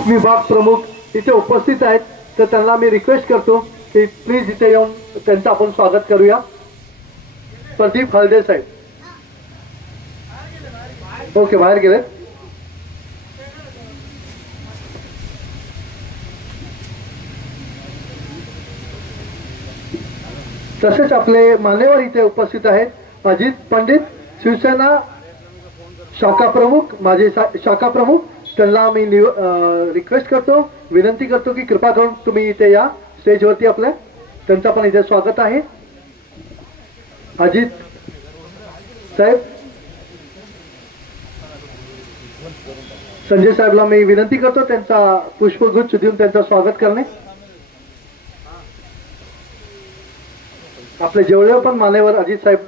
उप विभाग प्रमुख इथे उपस्थित आहेत, तर त्यांना मी रिक्वेस्ट करतो की प्लीज इथे येऊन त्यांचं आपण स्वागत करूया. प्रदीप हळदे साहेब. ओके, बाहेर गेले. तसेच आपले मान्यवर इथे उपस्थित आहेत. अजित पंडित, शिवसेना शाखा प्रमुख, माझे शाखा प्रमुख, त्यांना मी रिक्वेस्ट करतो, विनंती करतो की कृपा करून तुम्ही इथे या स्टेजवरती. आपल्या त्यांचं पण इथे स्वागत आहे. अजित साहेब, संजय साहेबला मी विनंती करतो त्यांचा पुष्पगुच्छ देऊन त्यांचं स्वागत करणे. आपले जेवढे पण मान्यवर अजित साहेब,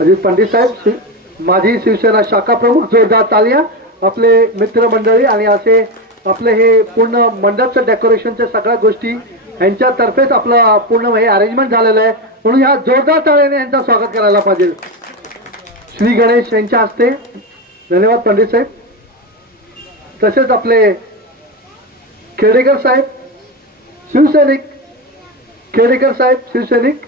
अजित पंडित साहेब, माझी शिवसेना शाखा प्रमुख, जोरदार तालिया. आपले मित्रमंडळी आणि असे आपले हे पूर्ण मंडपचं डेकोरेशनच्या सगळ्या गोष्टी यांच्यातर्फेच आपलं पूर्ण हे अरेंजमेंट झालेलं आहे, म्हणून या जोरदार तालियाने यांचं स्वागत करायला पाहिजे. श्री गणेश यांच्या हस्ते. धन्यवाद पंडित साहेब. तसेच आपले खेडेकर साहेब, शिवसैनिक, खेडेकर साहेब शिवसैनिक.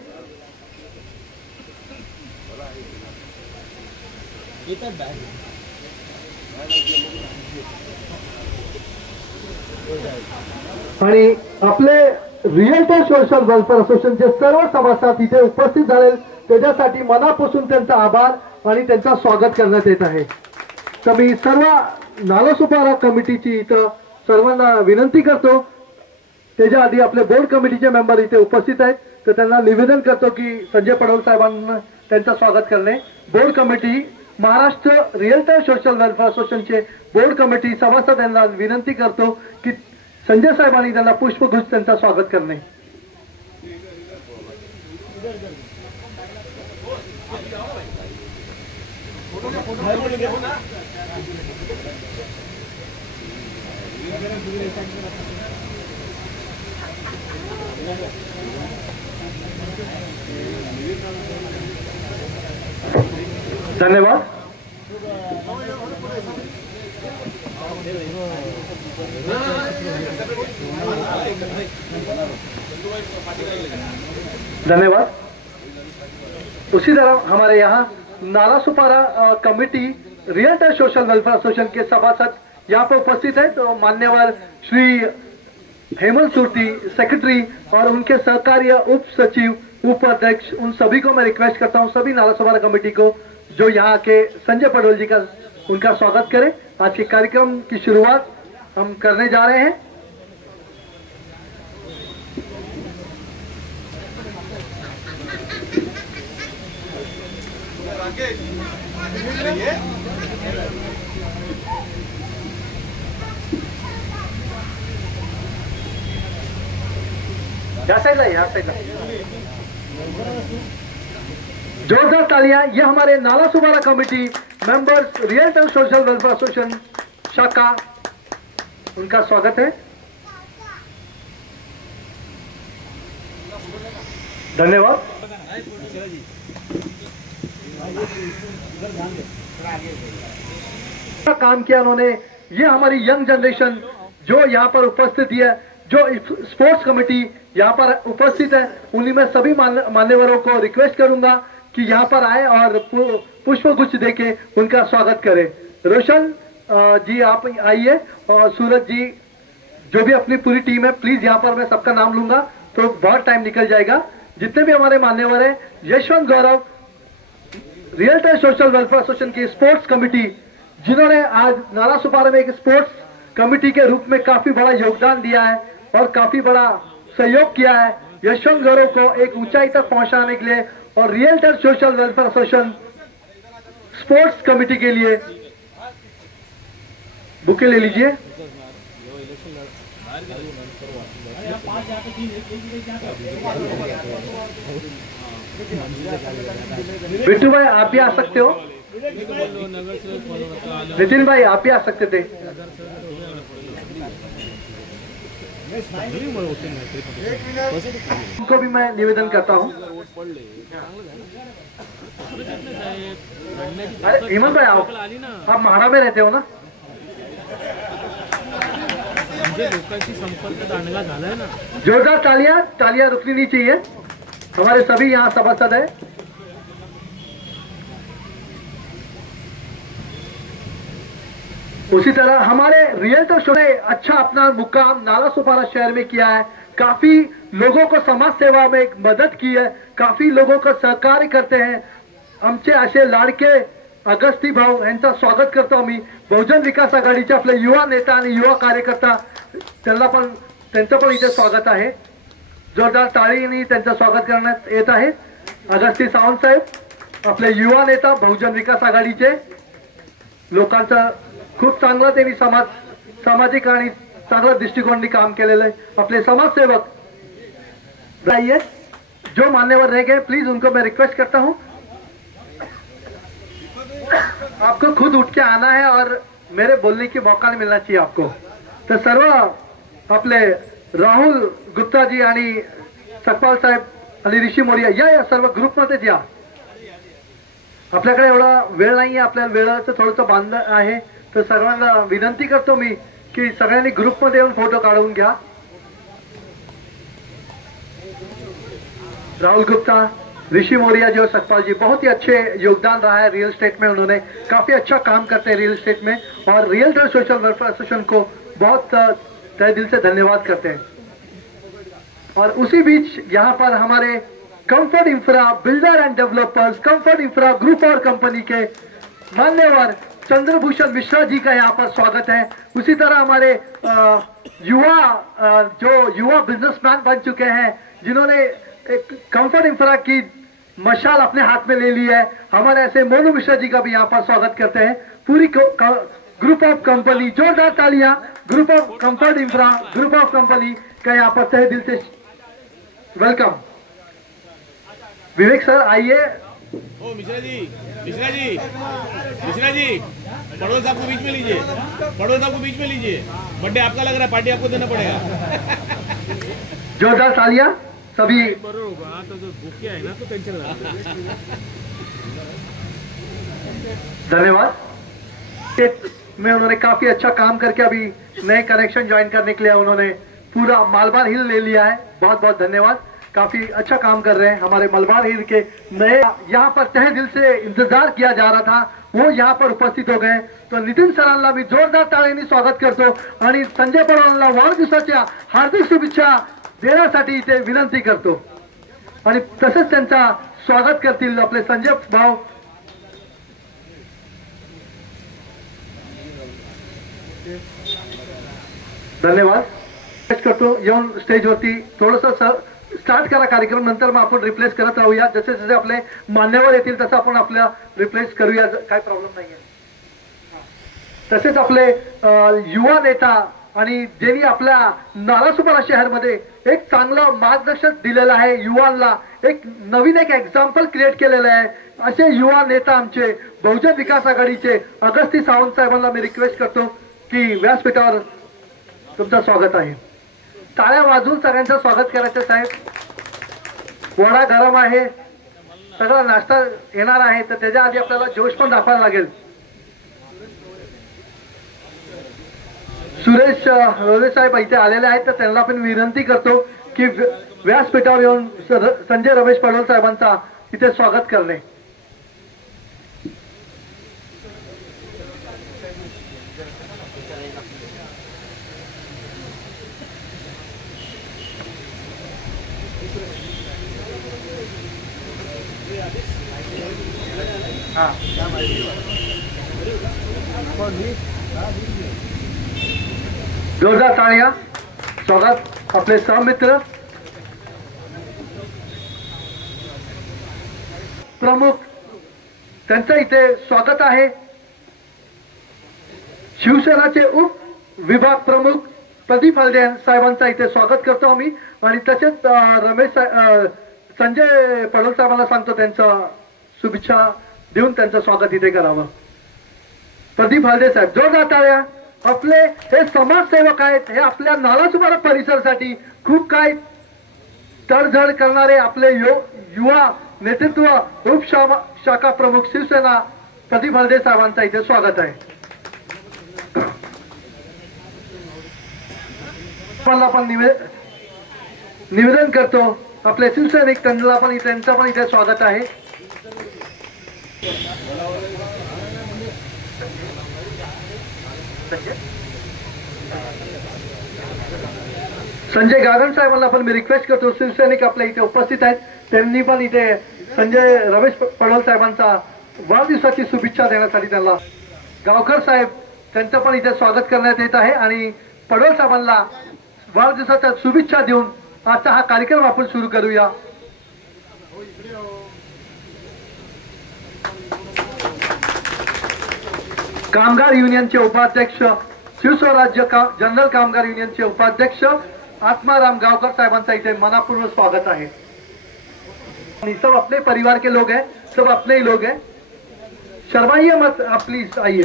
आणि आपले रिअल्टर सोशल वेलफेअर असोसिएशनचे सर्व सभासद इथे उपस्थित झाले, त्याच्यासाठी मनापासून त्यांचा आभार आणि त्यांचा स्वागत करण्यात येत आहे. तर मी सर्व नालासोपारा कमिटीची इथं सर्वांना विनंती करतो. त्याच्या आधी आपले बोर्ड कमिटीचे मेंबर इथे उपस्थित आहेत, तर त्यांना निवेदन करतो की संजय पडवळ साहेबांना त्यांचं स्वागत करणे. Board committee, Maharashtra realtor social welfare असोसिएशनचे बोर्ड कमिटी सभासद यांना विनंती करतो की संजय साहेबांनी त्यांना पुष्पगुच्छ त्यांचं स्वागत करणे. धन्यवाद. धन्यवाद. उसी तरह हमारे यहाँ Nalasopara committee realtor social welfare association के सभासद यहाँ पर उपस्थित है. तो मान्यवर श्री हेमंत सुरती सेक्रेटरी और उनके सहकार्य उप सचिव, उपाध्यक्ष, उन सभी को मैं रिक्वेस्ट करता हूँ, सभी नालासोपारा कमेटी को जो यहाँ के संजय पडवल जी का उनका स्वागत करें. आज के कार्यक्रम की शुरुआत हम करने जा रहे हैं. या साइड जोरदार तालियां. ये हमारे Nalasopara committee members realtor social welfare association शाखा, उनका स्वागत है. धन्यवाद. काम किया उन्होंने. ये हमारी यंग जनरेशन जो यहाँ पर उपस्थित है, जो स्पोर्ट्स कमेटी यहाँ पर उपस्थित है, उन्हीं में सभी मान्यवरों को रिक्वेस्ट करूंगा कि यहाँ पर आए और पुष्पगुच्छ देके उनका स्वागत करें. रोशन जी आप आइए, और सूरज जी, जो भी अपनी पूरी टीम है, प्लीज यहाँ पर मैं सबका नाम लूंगा तो बहुत टाइम निकल जाएगा. जितने भी हमारे मान्यवर हैं, यशवंत गौरव, रियल्टर सोशल वेलफेयर एसोसिएशन की स्पोर्ट्स कमेटी, जिन्होंने आज नालासोपारा में एक स्पोर्ट्स कमेटी के रूप में काफी बड़ा योगदान दिया है और काफी बड़ा सहयोग किया है. यशवंत गौरव को एक ऊंचाई तक पहुंचाने के लिए और realtor social welfare association sports committee के लिए बुके ले लीजिए. बिट्टू भाई आप भी आ सकते हो. नितिन भाई आप भी आ सकते थे. उनको भी मैं निवेदन करता हूँ. अरे हेमंत भाई आओ, आप महाड़ा में रहते हो ना. लोकांशी संपर्क दांडगा झालाय ना। जोरदार तालियां, तालियां रुकनी नहीं चाहिए। हमारे सभी यहाँ सभासद है। उसी तरह हमारे रियल्टर शो ने अच्छा अपना मुकाम नाला सुपारा शहर में किया है। काफी लोगों को समाज सेवा में मदद की है, काफी लोगों का सहकार्य करते हैं। आमचे असे लाडके अगस्ती भाऊ यांचं स्वागत करतो आम्ही। बहुजन विकास आघाडीचे आपले युवा नेता आणि युवा कार्यकर्ता त्यांचं पण इथे स्वागत आहे। जोरदार टाळीने त्यांचं स्वागत करण्यात येत आहे। अगस्ती सावंत साहेब आपले युवा नेता बहुजन विकास आघाडीचे, लोकांचा खूप चांगला त्यांनी सामाजिक आणि चांगला दृष्टिकोनाने काम केलेलं आहे। अपने समाजसेवक आइए, जो मान्यवर रह गए प्लीज उनको मैं रिक्वेस्ट करता हूं, आपको खुद उठ के आना है और मेरे बोलने की मौका नहीं मिलना चाहिए आपको। तो सर्व आपले राहुल गुप्ता जी आणि सकपाल साहेब आणि ऋषी मोरिया या सर्व ग्रुप मध्येच या। आपल्याकडे एवढा वेळ नाहीये, आपल्याला वेळाचं थोडंसं बांधलं आहे, तर सर्वांना विनंती करतो मी कि सगळ्यांनी ग्रुप मध्ये येऊन फोटो काढून घ्या। राहुल गुप्ता, ऋषि मोरिया जी और सकपाल जी, बहुत ही अच्छे योगदान रहा है रियल एस्टेट में। उन्होंने काफी अच्छा काम करते हैं रियल एस्टेट में और रियल्टर सोशल वेलफेयर एसोसिएशन को बहुत तहे दिल से धन्यवाद करते हैं। और उसी बीच यहाँ पर हमारे comfort infra builder end developers, comfort infra group और कंपनी के मान्यवर चंद्रभूषण मिश्रा जी का यहाँ पर स्वागत है। उसी तरह हमारे युवा बिजनेसमैन बन चुके हैं, जिन्होंने एक कंफर्ट इंफ्रा की मशाल अपने हाथ में ले ली है, हमारे ऐसे मोनू मिश्रा जी का भी यहाँ पर स्वागत करते हैं। पूरी ग्रुप ऑफ कंपनी, जोरदार तालियां group of comfort infra group of company का यहाँ पर तहे दिल से वेलकम। विवेक सर आइए। ओ मिश्रा जी, मिश्रा जी, मिश्रा जी, पड़ोस आपको बीच में लीजिए, पड़ोस आपको बीच में लीजिए। बर्थडे आपका लग रहा है, पार्टी आपको देना पड़ेगा। जोरदार तालियां सभी। बरोबर होगा तो जो भूखे है ना तो टेंशन धन्यवाद। में उन्होंने काफी अच्छा काम करके अभी नए कनेक्शन ज्वाइन करने के लिए उन्होंने पूरा मलबार हिल ले लिया है। बहुत बहुत धन्यवाद, काफी अच्छा काम कर रहे हैं। हमारे मलबार हिल के नए यहाँ पर तहे दिल से इंतजार किया जा रहा था, वो यहाँ पर उपस्थित हो गए। तो नितीन सरांना मी जोरदार टाळ्यांनी स्वागत करतो आणि संजय पवारांना वाढदिवसाच्या हार्दिक शुभेच्छा देण्यासाठी इथे विनंती करतो आणि तसेच त्यांचा स्वागत करतील आपले संजय भाऊ। धन्यवाद करतो। येऊन स्टेजवरती थोडंसं स्टार्ट करा कार्यक्रम, नंतर मग आपण रिप्लेस करत राहूया। जसे जसे आपले मान्यवर येतील तसं आपण आपल्या रिप्लेस करूया, काय प्रॉब्लेम नाहीये। तसेच आपले युवा नेता आणि ज्यांनी आपल्या नालासोपारा शहरमध्ये एक चांगलं मार्गदर्शन दिलेलं आहे, युवांना एक नवीन एक एक्झाम्पल क्रिएट केलेलं आहे, असे युवा नेता आमचे बहुजन विकास आघाडीचे अगस्ती सावंत साहेबांना मी रिक्वेस्ट करतो की व्यासपीठावर तुमचं स्वागत आहे। टाळ्या वाजवून सगळ्यांचं स्वागत करायचं साहेब। वडा गरम आहे, सगळा नाश्ता येणार आहे, तर त्याच्या आधी आपल्याला जोश पण दाखवायला लागेल। सुरेश रोले साहेब इथे आलेले आहेत, तर त्यांना पण विनंती करतो की व्यासपीठावर येऊन संजय रमेश पडवल साहेबांचा इथे स्वागत करणे। जोरदार तालियां स्वागत अपने सहमित्र प्रमुख त्यांचं इथे स्वागत आहे। शिवसेनाचे उप विभाग प्रमुख प्रदीप हलदे साहेबांचा इथे स्वागत करतो आम्ही आणि तसेच संजय पडवल साहेबांना सांगतो त्यांचं शुभेच्छा देऊन त्यांचं स्वागत इथे करावं। प्रदीप हलदे साहेब, जोरदार टाळ्या। आपले हे समाजसेवक आहेत, हे आपल्या नालासोपारा परिसरासाठी खूप काय तडजड करणारे आपले युवा नेतृत्व उप शाखा प्रमुख शिवसेना प्रदीप हलदे साहेबांचा इथे स्वागत आहे। मला पण निवेदन करतो आपले शिवसैनिक त्यांना पण त्यांचं पण इथे स्वागत आहे. संजय गागण साहेबांना पण मी रिक्वेस्ट करतो, शिवसैनिक आपल्या इथे उपस्थित आहेत, त्यांनी पण इथे संजय रमेश पडोल साहेबांचा वाढदिवसाची शुभेच्छा देण्यासाठी त्यांना गावकर साहेब त्यांचं पण इथे स्वागत करण्यात येत आहे आणि पडोल साहेबांना वाढदिवसाच्या शुभेच्छा देऊन आजचा हा कार्यक्रम आपण सुरू करूया. कामगार युनियनचे उपाध्यक्ष शिवस्वराज्य जनरल कामगार युनियनचे उपाध्यक्ष आत्माराम गावकर साहेबांचा इथे मनापूर्वक स्वागत आहे. सब अपने परिवार के लोग हैं, सब अपने ही लोग हैं, शर्माइए मत आप, प्लीज आइए.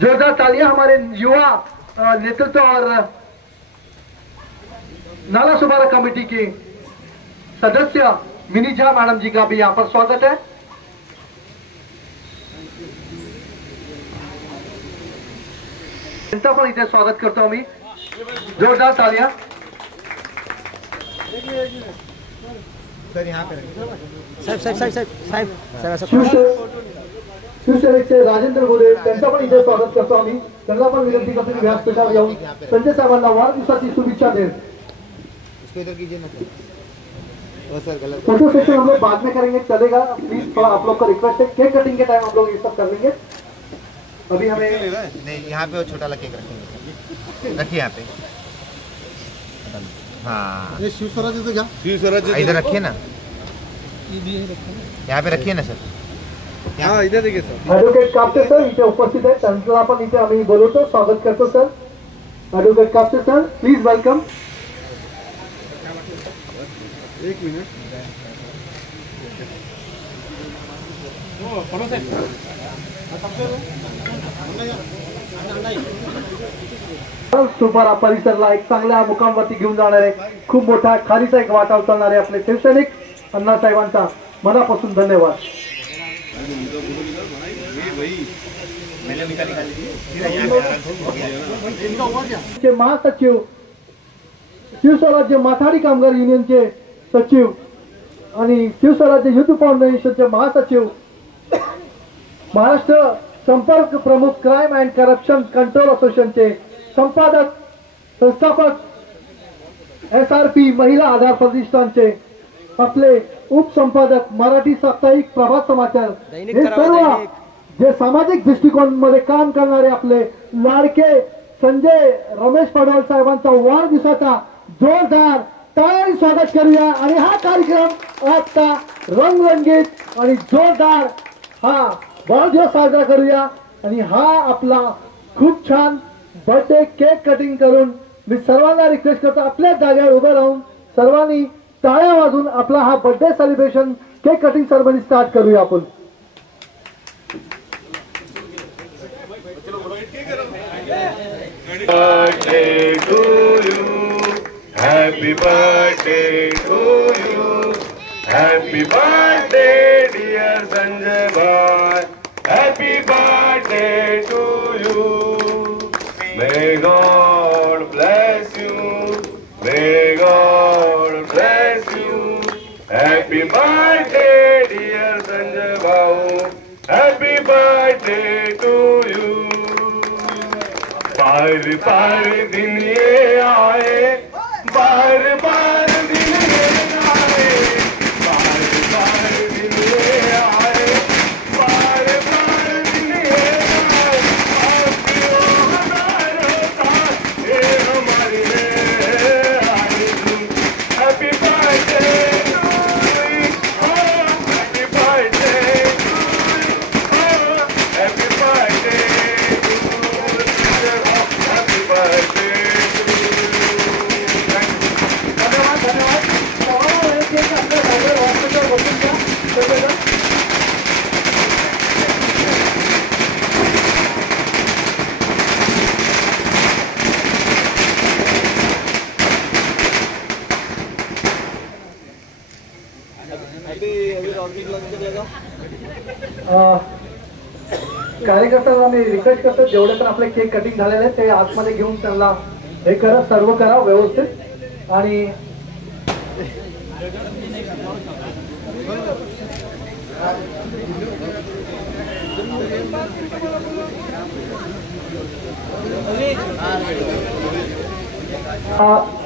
जोरदार तालियां हमारे युवा नेतृत्व और नाला सुधार कमेटी के सदस्य मिनीजा मैडम जी का भी यहाँ पर स्वागत है. त्यांचा पण इथे स्वागत करतो आम्ही, जोरदार तालियां. सर यहाँ पे साहेब शिवसेनेचे राजेंद्र गोरे त्यांचा पण इथे स्वागत करतो आम्ही. त्यांना पण विनंती करतो की व्यासपीठावर येऊन संजय साहेबांना वाढदिवसाची शुभेच्छा दें. इसको इधर कीजिए ना सर, गलत फोटो सेशन हम लोग बाद में करेंगे, चलेगा प्लीज. थोड़ा आप लोग का रिक्वेस्ट है, केक कटिंग के टाइम हम लोग ये सब कर लेंगे. अभी हमें नहीं, यहाँ पे वो छोटा वाला केक रखेंगे, रखिए यहाँ पे. हाँ ये शिवस्वराज तो क्या इधर रखिए ना, यहाँ पे रखिए ना सर. हाँ इधर देखिए सर. ॲडव्होकेट कापसे सर इथे उपस्थित आहेत, त्यांना पण इथे आम्ही बोलवतो, स्वागत करतो sir. Advocate Kapse sir please welcome. एक मिनट. सुपारा परिसरला एक चांगल्या मुकामावरती घेऊन जाणारे, खूप मोठा खालीचा एक वाटा उचलणारे आपले शिवसैनिक अण्णासाहेबांचा मनापासून धन्यवाद. महासचिव शिवस्वराज्य माथाडी कामगार युनियनचे सचिव आणि शिवस्वराज्य युथ फाउंडेशनचे महासचिव, महाराष्ट्र संपर्क प्रमुख क्राइम अँड करप्शन कंट्रोल असोसिएशनचे संपादक संस्थापक, SRP महिला आधार प्रतिष्ठानचे आपले उपसंपादक, मराठी साप्ताहिक प्रभात समाचार, हे सर्व जे सामाजिक दृष्टिकोन मध्ये काम करणारे आपले लाडके संजय रमेश पडोल साहेबांचा वाढदिवसाचा जोरदार टाळ्यांनी स्वागत करूया. आणि हा कार्यक्रम आजचा रंगरंगीत आणि जोरदार हा वाढदिवस साजरा करूया. आणि हा आपला खूप छान बर्थडे केक कटिंग करून मी सर्वांना रिक्वेस्ट करतो, आपल्या जागेवर उभं राहून सर्वांनी टाळ्या वाजून आपला हा birthday celebration cake cutting ceremony start करूया आपण. birthday to you, happy birthday to you, happy birthday dear Sanjay bhai, happy birthday to you, may God bless you, may God bless you, happy birthday dear Sanjay bhai, happy birthday to you. बार बार दिन ये आए, बार बार दिन ये आए, बार बार दिन ये आए, बार बार दिन ये आए, आपकी हजारों साथ ये हमारी आई. Happy birthday to you, happy birthday to you, happy birthday. कार्यकर्त्यांना मी रिक्वेस्ट करतो, जेवढे पण आपले केक कटिंग झालेले ते आतमध्ये घेऊन त्यांना हे करा, सर्व करा व्यवस्थित. आणि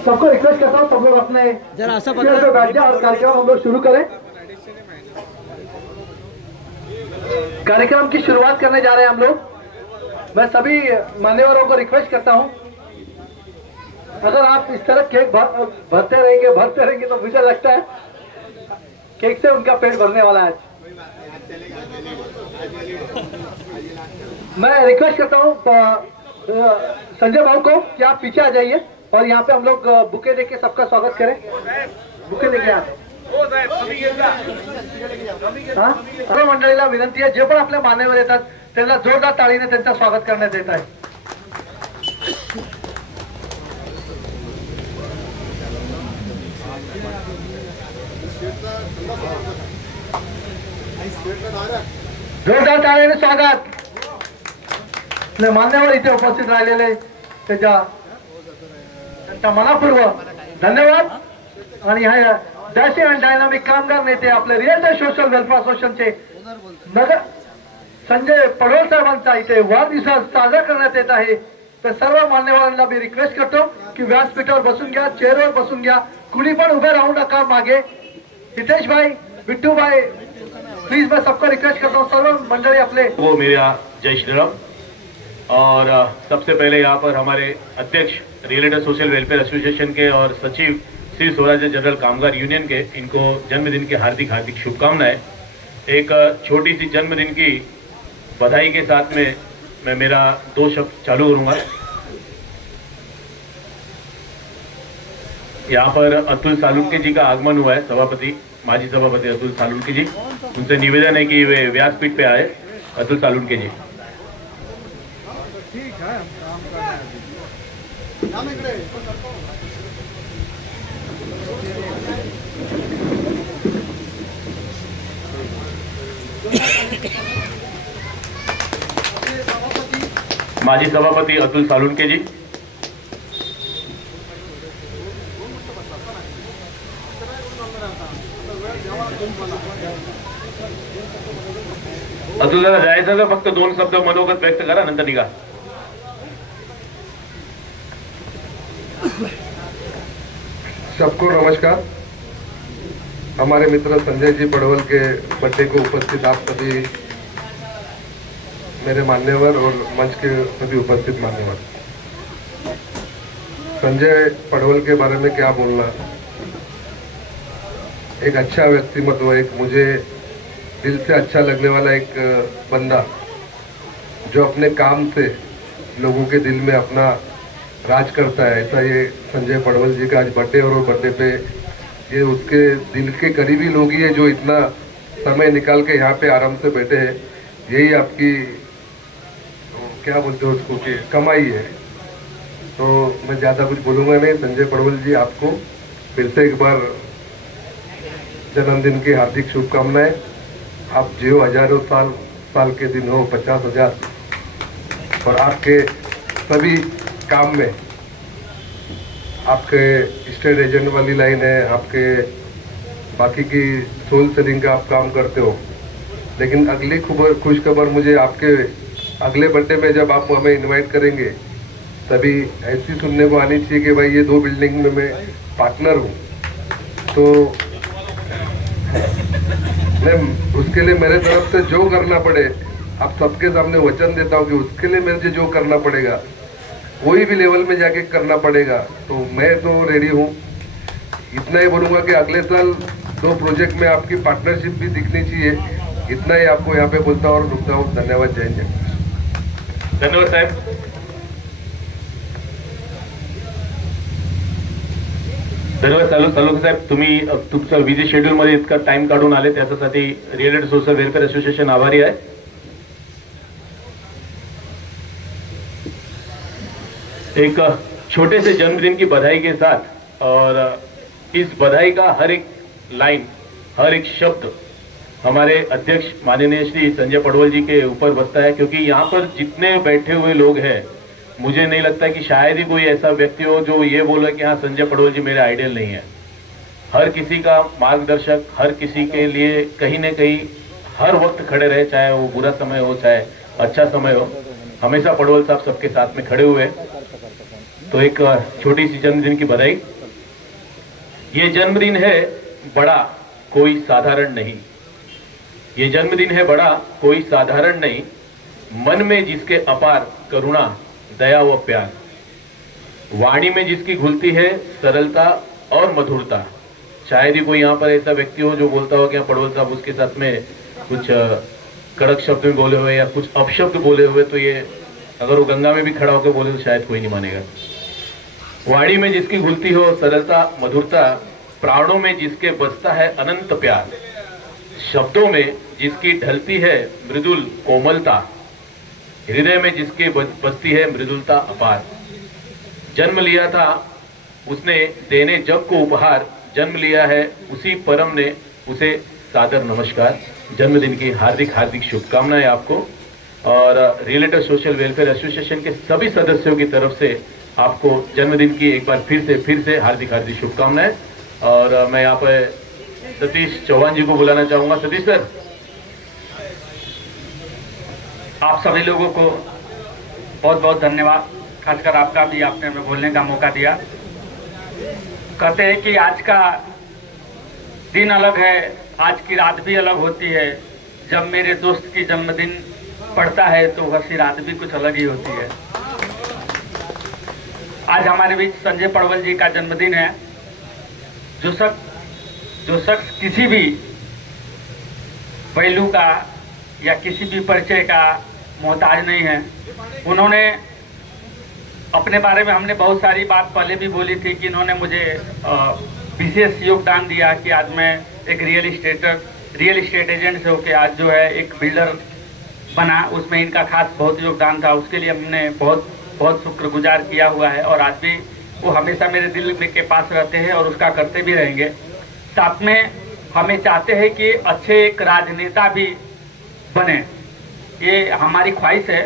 सबको रिक्वेस्ट करता हूँ, सब लोग अपने जरा ऐसा बैठ जाए और कार्यक्रम हम लोग शुरू करें. कार्यक्रम की शुरुआत करने जा रहे हैं हम लोग. मैं सभी मान्यवरों को रिक्वेस्ट करता हूं, अगर आप इस तरह केक भरते रहेंगे तो मुझे लगता है केक से उनका पेट भरने वाला है. मैं रिक्वेस्ट करता हूं संजय बाबू को कि आप पीछे आ जाइए और यहाँ पे हम लोग बुके देके सबका स्वागत करें. बुके देके आप सर्व मंडळीला विनंती आहे, जे पण आपल्या मान्यवर येतात त्यांना जोरदार टाळीने त्यांचं स्वागत करण्यात येत आहे. जोरदार टाळीने स्वागत. मान्यवर इथे उपस्थित राहिलेले त्यांच्या मनापूर्वक धन्यवाद. आणि ह्या डॅशिंग अँड डायनामिक कामगार नेते आपले रिअल टाइम सोशल वेलफेअर असोसिएशनचे नगर संजय पडवळ साहेबांचा इथे वाढदिवस साजरा करण्यात येत आहे. तर सर्व मान्यवरांना मी रिक्वेस्ट करतो की व्यासपीठावर बसून घ्या, चेअरवर बसून घ्या, कुणी पण उभे राहू नका मागे. हितेश भाई, बिट्टू भाई, प्लीज मैं सबको रिक्वेस्ट करता हूँ, सर्व मंडळी अपने वो मेरा जय श्री राम. और सबसे पहले यहाँ पर हमारे अध्यक्ष रियल सोशल वेलफेयर एसोसिएशन के और सचिव श्री स्वराज्य जनरल कामगार यूनियन के, इनको जन्मदिन की हार्दिक हार्दिक शुभकामनाएं. एक छोटी सी जन्मदिन की बधाई के साथ में मैं मेरा 2 शब्द चालू करूंगा. यहाँ पर अतुल सालुंके जी का आगमन हुआ है, सभापति, माजी सभापति अतुल सालुंके जी. उनसे निवेदन है कि वे व्यासपीठ पे आए. अतुल सालुंके जी. माजी सभापति अतुल सालुंके जी. अतुल दादा जायचं का फक्त 2 शब्द मनोगत व्यक्त करा, नंतर निघा. सबको नमस्कार. हमारे मित्र संजय जी पडवल के बर्थडे को उपस्थित आप सभी मेरे मान्यवर और मंच के सभी उपस्थित मान्यवर. संजय पडवल के बारे में क्या बोलना. एक अच्छा व्यक्तिमत्व, एक मुझे दिल से अच्छा लगने वाला एक बंदा जो अपने काम से लोगों के दिल में अपना राज करता है. ऐसा ये संजय पडवल जी का आज बर्थडे और बर्थडे पे ये उसके दिल के करीबी लोग ही है जो इतना समय निकाल के यहाँ पे आराम से बैठे हैं. यही आपकी क्या बोलते हो उसको कि कमाई है. तो मैं ज़्यादा कुछ बोलूँगा नहीं. संजय पडवल जी, आपको फिर से एक बार जन्मदिन की हार्दिक शुभकामनाएं. आप जियो हजारों साल के दिन हो, 50,000, और आपके सभी काम में आपके स्टेट एजेंट वाली लाइन है, आपके बाकी की सोल सेलिंग का आप काम करते हो. लेकिन अगली खुश खबर मुझे आपके अगले बर्थडे में जब आप हमें इनवाइट करेंगे तभी ऐसी सुनने को आनी चाहिए कि भाई ये 2 बिल्डिंग में मैं पार्टनर हूँ. तो मैं उसके लिए मेरे तरफ से जो करना पड़े, आप सबके सामने वचन देता हूँ कि उसके लिए मुझे जो करना पड़ेगा कोई भी लेवल में जाके करना पड़ेगा. तो मैं तो रेडी हूँ. इतना ही बोलूँगा कि अगले साल 2 प्रोजेक्ट में आपकी पार्टनरशिप भी दिखनी चाहिए. इतना ही आपको यहाँ पे बोलता हूँ और रुकता हूँ. धन्यवाद. जय हिंद. धन्यवाद साहेब. धन्यवाद सालुंके साहेब. तुम्ही तुमचं बिझी शेड्यूल मध्ये इतका टाइम काढून आले, त्याच्यासाठी रियल सोशल वेलफेअर असोसिएशन आभारी आहे. एक छोटे से जन्मदिन की बधाई के साथ, और इस बधाई का हर एक लाइन, हर एक शब्द हमारे अध्यक्ष माननीय श्री संजय पडवल जी के ऊपर बसता है, क्योंकि यहाँ पर जितने बैठे हुए लोग हैं मुझे नहीं लगता कि शायद ही कोई ऐसा व्यक्ति हो जो ये बोले कि हाँ संजय पड़वल जी मेरे आइडियल नहीं है। हर किसी का मार्गदर्शक, हर किसी के लिए कहीं न कहीं हर वक्त खड़े रहे, चाहे वो बुरा समय हो चाहे अच्छा समय हो, हमेशा पड़वल साहब सबके साथ में खड़े हुए। तो एक छोटी सी जन्मदिन की बधाई। ये जन्मदिन है बड़ा, कोई साधारण नहीं। ये जन्मदिन है बड़ा, कोई साधारण नहीं। मन में जिसके अपार करुणा, दया व प्यार, वाणी में जिसकी घुलती है सरलता और मधुरता। शायद ही कोई यहाँ पर ऐसा व्यक्ति हो जो बोलता हो कि पड़वल साहब उसके साथ में कुछ कड़क शब्द में बोले हुए या कुछ अपशब्द बोले हुए, तो ये अगर वो गंगा में भी खड़ा होकर बोले तो शायद कोई नहीं मानेगा। वाणी में जिसकी घुलती हो सरलता मधुरता, प्राणों में जिसके बसता है अनंत प्यार, शब्दों में जिसकी ढलती है मृदुल कोमलता, हृदय में जिसके बसती है मृदुलता अपार। जन्म लिया था उसने देने जग को उपहार, जन्म लिया है उसी परम ने उसे सादर नमस्कार। जन्मदिन की हार्दिक हार्दिक शुभकामनाएं आपको, और रियलिटर सोशल वेलफेयर एसोसिएशन के सभी सदस्यों की तरफ से आपको जन्मदिन की एक बार फिर से हार्दिक हार्दिक शुभकामनाएं। और मैं यहाँ पर सतीश चौहान जी को बुलाना चाहूंगा। सतीश सर, आप सभी लोगों को बहुत बहुत धन्यवाद, खासकर आपका भी, आपने हमें बोलने का मौका दिया। कहते हैं कि आज का दिन अलग है, आज की रात भी अलग होती है। जब मेरे दोस्त की जन्मदिन पड़ता है तो वैसी रात भी कुछ अलग ही होती है। आज हमारे बीच संजय पड़वल जी का जन्मदिन है। जो शख्स किसी भी पहलू का या किसी भी परिचय का मोहताज नहीं है। उन्होंने अपने बारे में, हमने बहुत सारी बात पहले भी बोली थी कि इन्होंने मुझे विशेष योगदान दिया कि आज मैं एक रियल इस्टेट एजेंट से होकर आज जो है एक बिल्डर बना, उसमें इनका खास बहुत योगदान था। उसके लिए हमने बहुत बहुत शुक्रगुजार किया हुआ है, और आज भी वो हमेशा मेरे दिल में के पास रहते हैं और उसका करते भी रहेंगे। साथ में हमें चाहते हैं कि अच्छे एक राजनेता भी बने, ये हमारी ख्वाहिश है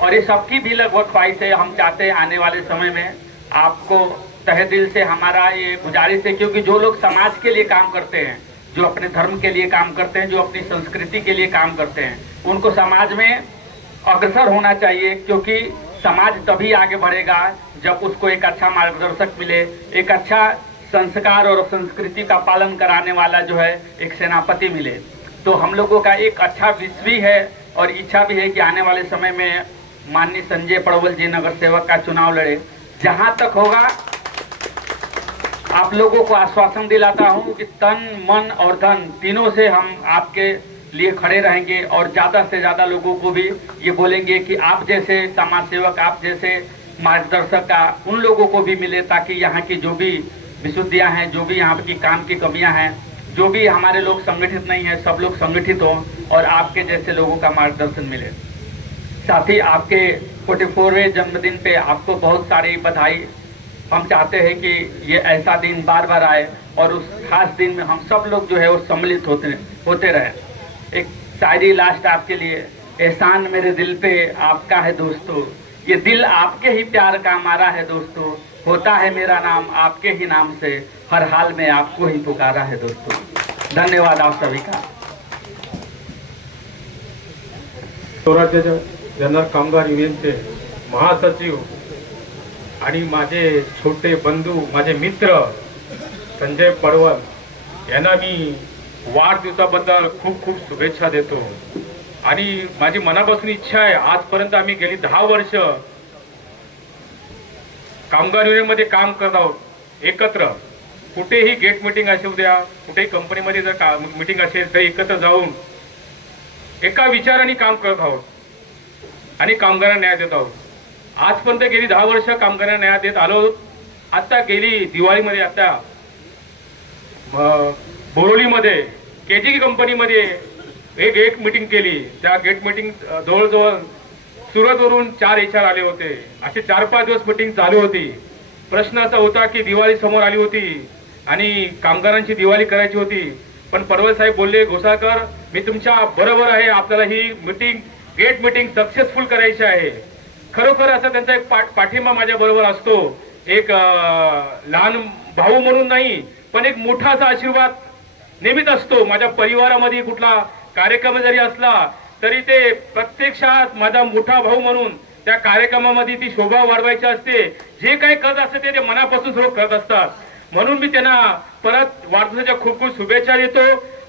और ये सबकी भी लगभग ख्वाहिश है। हम चाहते हैं आने वाले समय में आपको तहे दिल से हमारा ये गुजारिश है, क्योंकि जो लोग समाज के लिए काम करते हैं, जो अपने धर्म के लिए काम करते हैं, जो अपनी संस्कृति के लिए काम करते हैं, उनको समाज में अग्रसर होना चाहिए। क्योंकि समाज तभी आगे बढ़ेगा जब उसको एक अच्छा मार्गदर्शक मिले, एक अच्छा संस्कार और संस्कृति का पालन कराने वाला जो है एक सेनापति मिले। तो हम लोगों का एक अच्छा विश भी है और इच्छा भी है कि आने वाले समय में माननीय संजय पड़वल जी नगर सेवक का चुनाव लड़े। जहां तक होगा आप लोगों को आश्वासन दिलाता हूं कि तन मन और धन तीनों से हम आपके लिए खड़े रहेंगे, और ज्यादा से ज्यादा लोगों को भी ये बोलेंगे कि आप जैसे समाज सेवक, आप जैसे मार्गदर्शक का उन लोगों को भी मिले, ताकि यहाँ की जो भी विशुद्धियाँ हैं, जो भी यहाँ की काम की कमियाँ हैं, जो भी हमारे लोग संगठित नहीं है, सब लोग संगठित हों और आपके जैसे लोगों का मार्गदर्शन मिले। साथ ही आपके 44वें जन्मदिन पे आपको बहुत सारी बधाई। हम चाहते हैं कि ये ऐसा दिन बार बार आए और उस खास दिन में हम सब लोग जो है वो सम्मिलित होते रहे। एक शायरी लास्ट आपके लिए। एहसान मेरे दिल पे आपका है दोस्तों, ये दिल आपके ही प्यार का हमारा है दोस्तों, होता है मेरा नाम आपके ही नाम से, हर हाल में आपको ही पुकारा है दोस्तों। धन्यवाद आप सभी का। स्वराज्य जनरल कामगार युनियनचे महासचिव आणि माझे छोटे बंधू, माझे मित्र संजय पडवल यांना मी वाढदिवसाबद्दल खूप खूप शुभेच्छा देतो। आणि माझी मनापासून इच्छा आहे, आजपर्यंत आम्ही गेली 10 वर्ष कामगार युनियनमध्ये काम करत आहोत एकत्र। कुठेही गेट मीटिंग असू द्या, कुठेही कंपनीमध्ये जर मीटिंग असेल तर एकत्र जाऊन एका विचाराने काम करत आहोत आणि कामगारांना न्याय देत आहोत। आजपर्यंत गेली 10 वर्ष कामगारांना न्याय देत आलो। आता गेली दिवाळीमध्ये आता बोरोलीमध्ये केजीकी कंपनीमध्ये एक गेट मीटिंग केली। त्या गेट मीटिंग जवळजवळ सुरतवरून 4 HR आले होते। असे 4-5 दिवस मीटिंग चालू होती। प्रश्न असा होता की दिवाळी समोर आली होती आणि कामगारांची दिवाळी करायची होती, पण पडवल साहेब बोलले, घोसाळकर मी तुमच्या बरोबर आहे, आपल्याला ही मीटिंग गेट मीटिंग सक्सेसफुल करायची आहे। खरोखर असा त्यांचा एक पाठिंबा माझ्या बरोबर असतो. एक लहान भाऊ म्हणून नाही, पण एक मोठा असा आशीर्वाद नेहमीच असतो. माझ्या परिवारामध्ये कुठला कार्यक्रम जरी असला तरी ते प्रत्यक्षात माझा मोठा भाऊ म्हणून त्या कार्यक्रमामध्ये ती शोभा वाढवायची असते. जे काही करत असते ते मनापासून सर्व करत असतात. म्हणून मी त्यांना परत वाढदिवसाच्या खूप खूप शुभेच्छा देतो.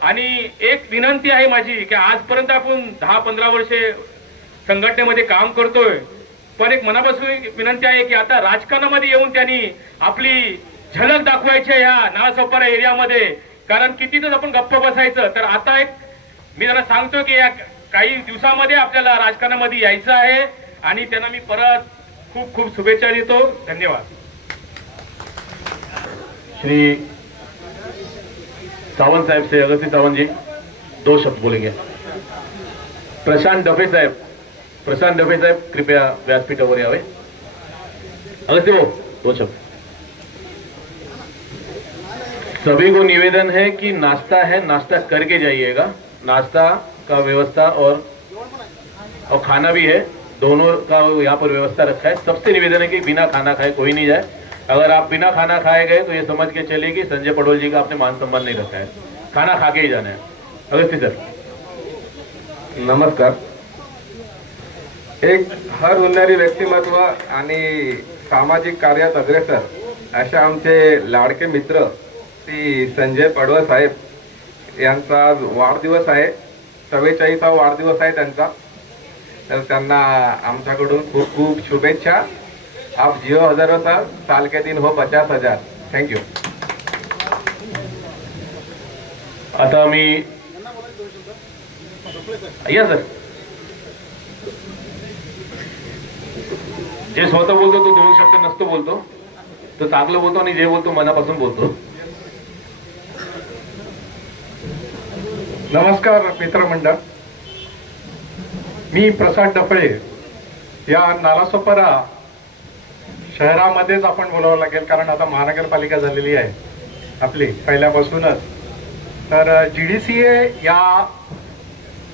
आणि एक विनंती आहे माझी की आजपर्यंत आपण 10-15 वर्षे संघटनेमध्ये काम करतोय, पण एक मनापासून विनंती आहे की आता राजकारणामध्ये येऊन त्यांनी आपली झलक दाखवायची आहे ह्या नालासोपारा एरियामध्ये. कारण कितीतच आपण गप्प बसायचं, तर आता एक मी त्यांना सांगतो की या काही दिवसामध्ये आपल्याला राजकारणामध्ये यायचं आहे. आणि त्यांना मी परत खूप खूप शुभेच्छा देतो. धन्यवाद. श्री सावंत साहब से अगस्ती सावंत जी 2 शब्द बोलेंगे. प्रशांत डफे साहब कृपया व्यासपीठावर यावे. अगस्ती वो 2 शब्द. सभी को निवेदन है कि नाश्ता है, नाश्ता करके जाइएगा. नाश्ता का व्यवस्था और खाना भी है, दोनों का यहाँ पर व्यवस्था रखा है. सबसे निवेदन है कि बिना खाना खाए कोई नहीं जाए. अगर आप बिना खाना खाए गए तो ये समझ के चलिए कि संजय पडवल जी का आपने मान सम्मान नहीं रखा है. खाना खा के ही जाना है. अगस्ती सर. नमस्कार. एक हर उन्हारी व्यक्तिमत्व आणि सामाजिक कार्यात अग्रेसर अशा आमचे लाडके मित्र श्री संजय पडवळ साहेब यांचा आज वाढदिवस आहे. 44वा वाढदिवस आहे त्यांचा. तर त्यांना आमच्याकडून खूप खूप शुभेच्छा. आप जियो हजारों साल के दिन हो 50,000. थँक्यू. आता मी या सर जे स्वतः बोलतो तो 2 शब्द नसतो बोलतो, तो चांगलं बोलतो आणि जे बोलतो मनापासून बोलतो. नमस्कार मित्रमंडळ. मी प्रसाद डफळे. या नालासोपारा शहरामध्येच आपण बोलावं लागेल, कारण आता महानगरपालिका झालेली आहे आपली पहिल्यापासूनच. तर GDCA या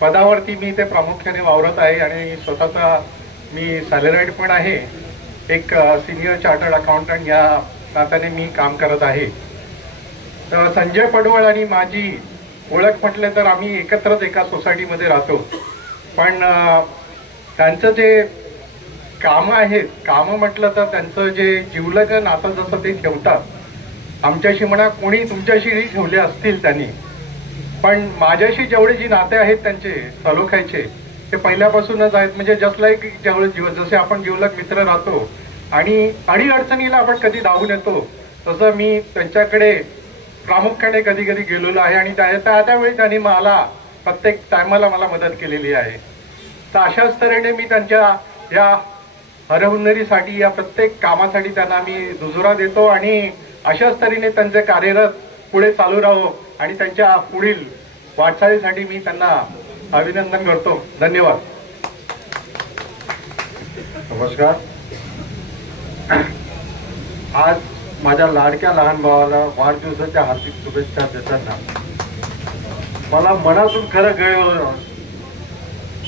पदावरती मी ते प्रामुख्याने वावरत आहे आणि स्वतःचा मी सॅलराईड पण आहे. एक सिनियर चार्टर्ड अकाउंटंट या नात्याने मी काम करत आहे. तर संजय पडवळ आणि माझी ओळख म्हटले तर आम्ही एकत्रच एका सोसायटीमध्ये राहतो. पण त्यांचं जे कामं आहेत, कामं म्हटलं तर त्यांचं जे जिवलग नातं जसं ते ठेवतात, आमच्याशी म्हणा कोणी तुमच्याशी ठेवले असतील त्यांनी, पण माझ्याशी जेवढे जी नाते आहेत त्यांचे सलोख्याचे ते पहिल्यापासूनच आहेत. म्हणजे जस्ट लाईक जसे आपण जिवलग मित्र राहतो आणि अडीअडचणीला आपण कधी धावून येतो, तसं मी त्यांच्याकडे प्रामुख्याने कधी कधी गेलेलो आहे आणि त्यावेळी त्यांनी मला प्रत्येक टायमाला मला मदत केलेली आहे. तर अशाच तऱ्हेने मी त्यांच्या या हरहुन्नरीसाठी या प्रत्येक कामासाठी त्यांना मी दुजोरा देतो आणि अशाच तऱ्हेने त्यांचे कार्यरत पुढे चालू राहो आणि त्यांच्या पुढील वाटचालीसाठी मी त्यांना अभिनंदन करतो. धन्यवाद. नमस्कार. आज माझ्या लाडक्या लहान भावाला वाढदिवसाच्या हार्दिक शुभेच्छा देताना मला मनातून खरं गैरवलं.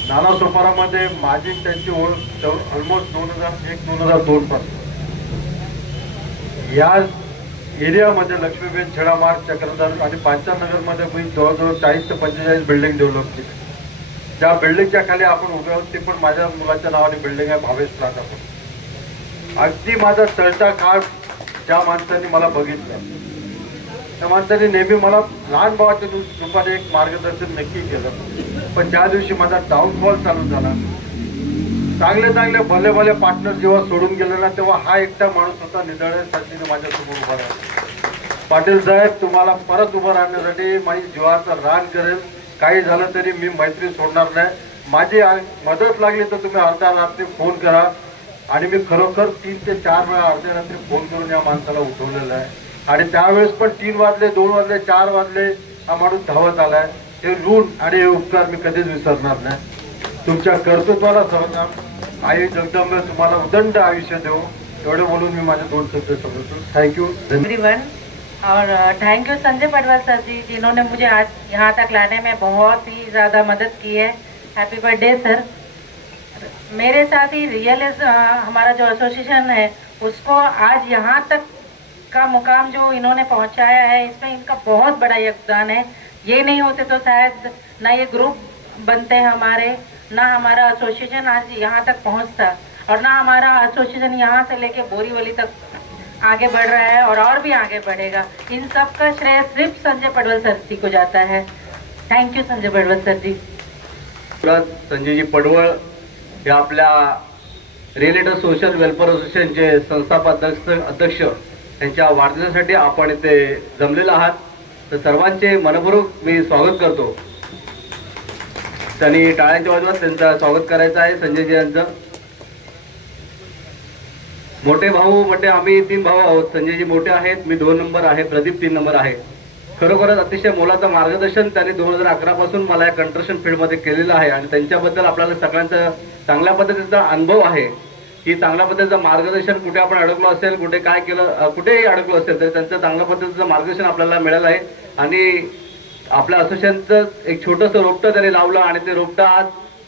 नालासोपारामध्ये माझी त्यांची ओळख ऑलमोस्ट 2001-2002 पासून या एरियामध्ये लक्ष्मीबेन छेडामार्ग चक्रधर आणि पांचानगरमध्ये मी जवळजवळ 40 ते 45 बिल्डिंग डेव्हलप केली. ज्या बिल्डिंगच्या खाली आपण उभे आहोत ते पण माझ्या मुलाच्या नावाने बिल्डिंग आहे, भावेश प्लाझा. अगदी माझा चढता काळ ज्या माणसांनी मला बघितलं त्या माणसाने नेहमी मला लहान भावाच्या रूपाने एक मार्गदर्शन नक्की केलं. पण ज्या दिवशी माझा डाऊनफॉल चालू झाला, चांगले भले भले पार्टनर जेव्हा सोडून गेले ना, तेव्हा हा एकटा माणूस होता निदळण्यासाठी माझ्यासमोर उभा राहिला. पाटील साहेब, तुम्हाला परत उभं राहण्यासाठी माझी जीवाचं रान करेल. काही झालं तरी मी मैत्री सोडणार नाही. माझी मदत लागली तर तुम्ही अर्ध्या रात्री फोन करा. आणि मी खरोखर 3 ते 4 वेळा अर्ध्या रात्री फोन करून या माणसाला उठवलेलं आहे. आणि त्यावेळेस पण 3 वाजले, 2 वाजले, 4 वाजले हा माणूस धावत आलाय. हे ऋण आणि हे उपकार मी कधीच विसरणार नाही. तुमच्या कर्तृत्वाला सर्वनाम आई जगदंबे तुम्हाला उदंड आयुष्य देऊ. एवढे बोलून मी माझे 2 शब्द समजतो. Thank you everyone. और thank you Sanjay Padwal sir ji, जिन्होंने मुझे आज यहाँ तक लाने में बहुत ही ज़्यादा मदद की है. Happy birthday sir. मेरे साथ ही हमारा जो एसोसिएशन है उसको आज यहाँ तक का मुकाम जो इन्होंने पहुँचाया है, इसमें इनका बहुत बड़ा योगदान है। ये नहीं होते तो शायद ना ये ग्रुप बनते हैं हमारे, ना हमारा एसोसिएशन आज यहाँ तक पहुँचता, और ना हमारा एसोसिएशन यहाँ से लेके बोरीवली तक आगे बढ़ रहा है और भी आगे बढ़ेगा। इन सब का श्रेय सिर्फ संजय पडवल सर जी को जाता है। Thank you Sanjay Padwal sir ji. Sanjayji Padwal हे आपल्या रिलेटेड सोशल वेलफेअर असोसिएशनचे संस्थापक अध्यक्ष यांच्या वाढदिवसासाठी आपण इथे जमलेला आहात, तर सर्वांचे मनपूर्वक मी स्वागत करतो। त्यांनी टाळ्यांच्या वाजवत त्यांचं स्वागत करायचं आहे संजयजी यांचं। मोठे भाऊ म्हणजे आम्ही 3 भाऊ आहोत। संजयजी मोठे आहेत, मी 2 नंबर आहे, प्रदीप 3 नंबर आहे। खरोखरच अतिशय मोलाचं मार्गदर्शन त्यांनी 2011 पासून मला या कंस्ट्रक्शन फील्डमध्ये केलेलं आहे आणि त्यांच्याबद्दल आपल्याला सगळ्यांचा चांगल्या पद्धतीचा अनुभव आहे की चांगल्या पद्धतीचं मार्गदर्शन, कुठे आपण अडकलो असेल, कुठे काय केलं, कुठेही अडकलो असेल तर त्यांचं चांगल्या पद्धतीचं मार्गदर्शन आपल्याला मिळालं आहे। आणि आपल्या असोसिएशनचं एक छोटंसं रोपटं त्यांनी लावलं आणि ते रोपटं आज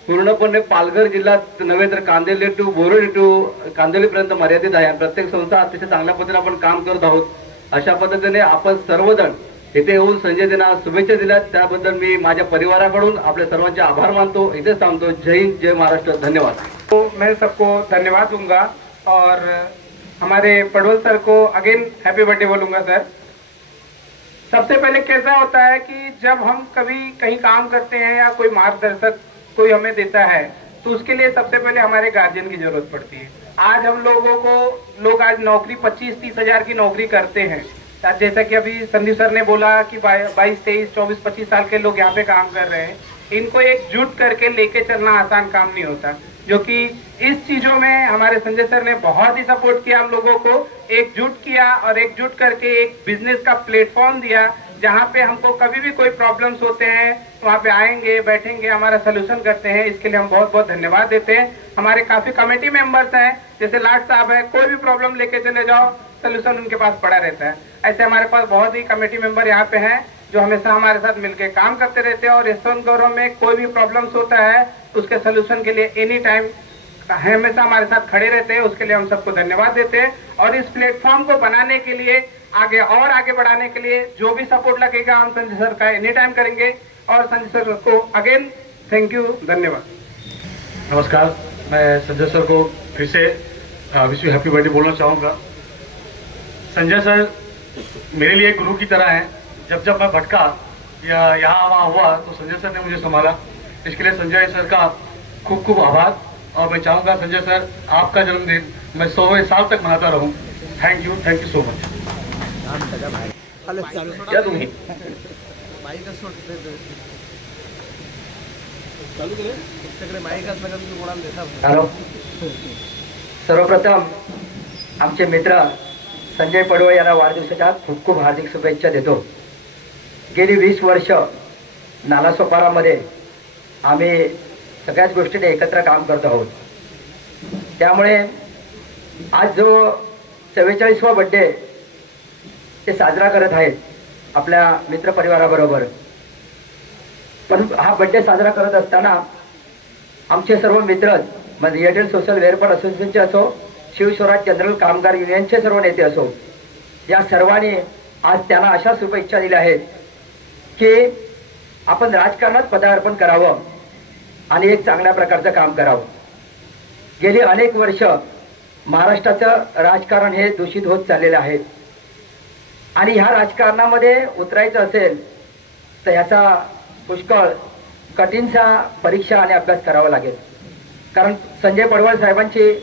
पूर्णपणे पालघर जिल्ह्यात नव्हे तर कांदिवली टू बोरोली टू कांदिवलीपर्यंत मर्यादित आहे। प्रत्येक संस्था अतिशय चांगल्या पद्धतीने आपण काम करत आहोत। अशा पद्धतीने आपण सर्वजण इथे येऊन संजय दिना शुभेच्छा दिल्यात, त्याबद्दल मी माझ्या परिवाराकडून आपल्या सर्वांचे आभार मानतो। इथेच थांबतो। जय हिंद, जय महाराष्ट्र, धन्यवाद। तो मैं सबको धन्यवाद दूंगा और हमारे पडवल सर को अगेन हैप्पी बर्थडे बोलूंगा। सर, सबसे पहले कैसा होता है कि जब हम कभी कहीं काम करते हैं या कोई मार्गदर्शक कोई हमें देता है तो उसके लिए सबसे पहले हमारे गार्जियन की जरूरत पड़ती है। आज हम लोग आज नौकरी 25-30 हजार की नौकरी करते हैं। जैसा कि अभी संदीप सर ने बोला कि 22, 23, 24, 25 साल के लोग यहाँ पे काम कर रहे हैं। इनको एकजुट करके लेके चलना आसान काम नहीं होता, जो कि इस चीजों में हमारे संजय सर ने बहुत ही सपोर्ट किया, हम लोगों को एकजुट किया और एकजुट करके एक बिजनेस का प्लेटफॉर्म दिया जहाँ पे हमको कभी भी कोई प्रॉब्लम्स होते हैं वहाँ पे आएंगे, बैठेंगे, हमारा सोल्यूशन करते हैं। इसके लिए हम बहुत बहुत धन्यवाद देते हैं। हमारे काफी कमेटी मेंबर्स हैं, जैसे लाट साहब है, कोई भी प्रॉब्लम लेके चले जाओ सोल्यूशन उनके पास पड़ा रहता है। ऐसे हमारे पास बहुत ही कमेटी मेंबर यहाँ पे हैं जो हमेशा हमारे साथ मिलकर काम करते रहते हैं। और यशवंत गौरव में कोई भी प्रॉब्लम्स होता है उसके सोल्यूशन के लिए एनी टाइम हमेशा हमारे साथ खड़े रहते हैं। उसके लिए हम सबको धन्यवाद देते हैं। और इस प्लेटफॉर्म को बनाने के लिए आगे बढ़ाने के लिए जो भी सपोर्ट लगेगा हम संजय सर का एनी टाइम करेंगे। और संजय सर को अगेन थैंक यू, धन्यवाद। नमस्कार, मैं संजय सर को फिर से विश यू हैप्पी बर्थडे बोलना चाहूँगा। संजय सर मेरे लिए गुरु की तरह हैं। जब मैं भटका या यहाँ वहाँ हुआ तो संजय सर ने मुझे संभाला। इसके लिए संजय सर का खूब खूब आभार। और मैं चाहूँगा संजय सर आपका जन्मदिन मैं 100वें साल तक मनाता रहूँ। Thank you so much. क्या तुम्ही हॅलो, सर्वप्रथम आमचे मित्र संजय पडवळ यांना वाढदिवसाच्या खूप खूप हार्दिक शुभेच्छा देतो। गेली 20 वर्ष नालासोपारामध्ये आम्ही सगळ्याच गोष्टीने एकत्र काम करत आहोत। त्यामुळे आज जो 44वा बर्थडे ते साजरा करत आहेत आपल्या मित्र परिवाराबरोबर। पण हा बर्थडे साजरा करत असताना आमचे सर्व मित्र म्हणजे एअरटेल सोशल वेलफेअर असोसिएशनचे असो, शिवस्वराज जनरल कामगार युनियनचे सर्व नेते असो, या सर्वांनी आज त्यांना अशा शुभेच्छा दिल्या आहेत की आपण राजकारणात पदार्पण करावं आणि एक चांगल्या प्रकारचं काम करावं। गेली अनेक वर्ष महाराष्ट्राचं राजकारण हे दूषित होत चाललेलं आहे आणि ह्या राजकारणामध्ये उतरायचं असेल तर याचा पुष्कळ कठीणसा परीक्षा आणि अभ्यास करावा लागेल। कारण संजय पडवळ साहेबांची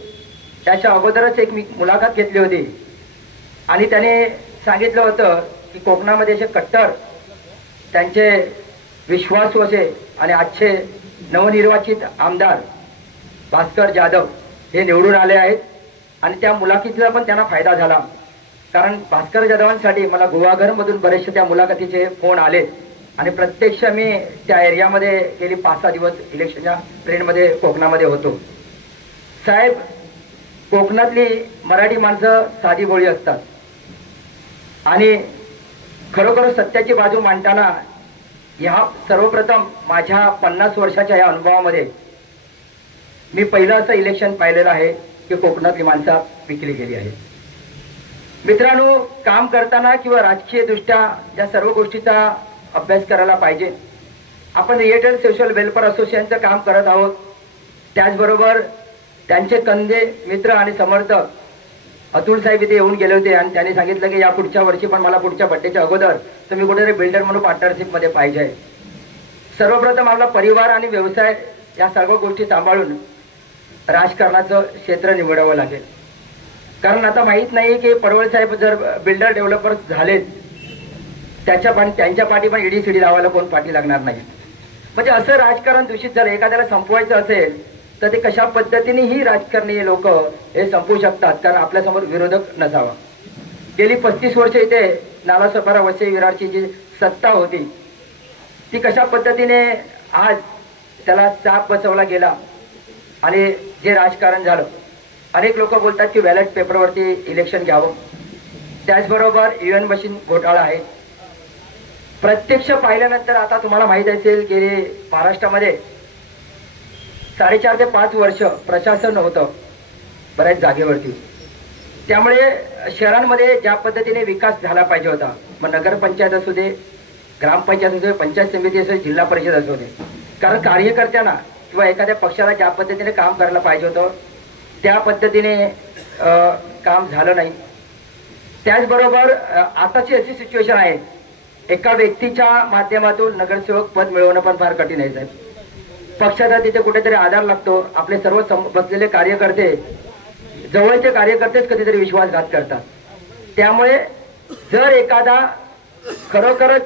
त्याच्या अगोदरच एक मुलाखत घेतली होती आणि त्याने सांगितलं होतं की कोकणामध्ये असे कट्टर त्यांचे विश्वासू असे आणि आजचे नवनिर्वाचित आमदार भास्कर जाधव हे निवडून आले आहेत आणि त्या मुलाखतीचा पण त्यांना फायदा झाला। कारण भास्कर जाधवांसाठी मला गुहागरमधून बरेचसे त्या मुलाखतीचे फोन आले आणि प्रत्यक्ष मी त्या एरियामध्ये गेली 5-6 दिवस इलेक्शनच्या ट्रेनमध्ये कोकणामध्ये होतो। साहेब, कोकणातली मराठी माणसं साधी बोळी असतात आणि खरोखर सत्याची बाजू मांडताना ह्या सर्वप्रथम माझ्या 50 वर्षाच्या या अनुभवामध्ये मी पहिलं असं इलेक्शन पाहिलेलं आहे की कोकणातली माणसं विकली गेली आहे. मित्रांनो, काम करताना किंवा राजकीय दृष्ट्या या सर्व गोष्टीचा अभ्यास करायला पाहिजे. आपण एअरटेल सोशल वेलफेअर असोसिएशनचं काम करत आहोत. त्याचबरोबर त्यांचे कंदे मित्र आणि समर्थक अतुल साहेब इथे येऊन गेले होते आणि त्यांनी सांगितलं की या पुढच्या वर्षी पण मला पुढच्या बड्डेच्या अगोदर तुम्ही कुठेतरी बिल्डर म्हणून पार्टनरशिपमध्ये पाहिजे. सर्वप्रथम आपला परिवार आणि व्यवसाय या सर्व गोष्टी सांभाळून राजकारणाचं क्षेत्र निवडावं लागेल. कारण आता माहीत नाही की पडवळ साहेब जर बिल्डर डेव्हलपर झालेत त्यांच्या पाठी पण ईडीसीडी लावायला कोण पाठी लागणार नाही. म्हणजे असं राजकारण दूषित झालं. एखाद्याला संपवायचं असेल तर ते कशा पद्धतीने ही राजकारणी लोक हे संपवू शकतात, कारण आपल्यासमोर विरोधक नसावा. गेली 35 वर्ष इथे नालासोपारा वसई विरारची जी सत्ता होती ती कशा पद्धतीने आज त्याला चाप बसवला गेला आणि जे राजकारण झालं. अनेक लोक बोलतात की बॅलेट पेपरवरती इलेक्शन घ्यावं. त्याचबरोबर ईव्हीएम मशीन घोटाळा आहे. प्रत्यक्ष पाहिल्यानंतर आता तुम्हाला माहीत असेल की महाराष्ट्रामध्ये 4.5 ते 5 वर्ष प्रशासन नव्हतं बऱ्याच जागेवरती. त्यामुळे शहरांमध्ये ज्या पद्धतीने विकास झाला पाहिजे होता, मग नगरपंचायत असू दे, ग्रामपंचायत असू दे, पंचायत समिती असू दे, जिल्हा परिषद असू दे, कारण कार्यकर्त्यांना किंवा एखाद्या पक्षाला ज्या पद्धतीने काम करायला पाहिजे होतं त्या पद्धतीने काम झालं नाही. त्याचबरोबर आताची अशी सिच्युएशन आहे, एका व्यक्तीच्या माध्यमातून नगरसेवक पद मिळवणं पण फार कठीण आहे साहेब. पक्षाचा तिथे कुठेतरी आधार लागतो. आपले सर्व बसलेले कार्यकर्ते, जवळचे कार्यकर्तेच कधीतरी विश्वासघात करतात. त्यामुळे जर एखादा खरोखरच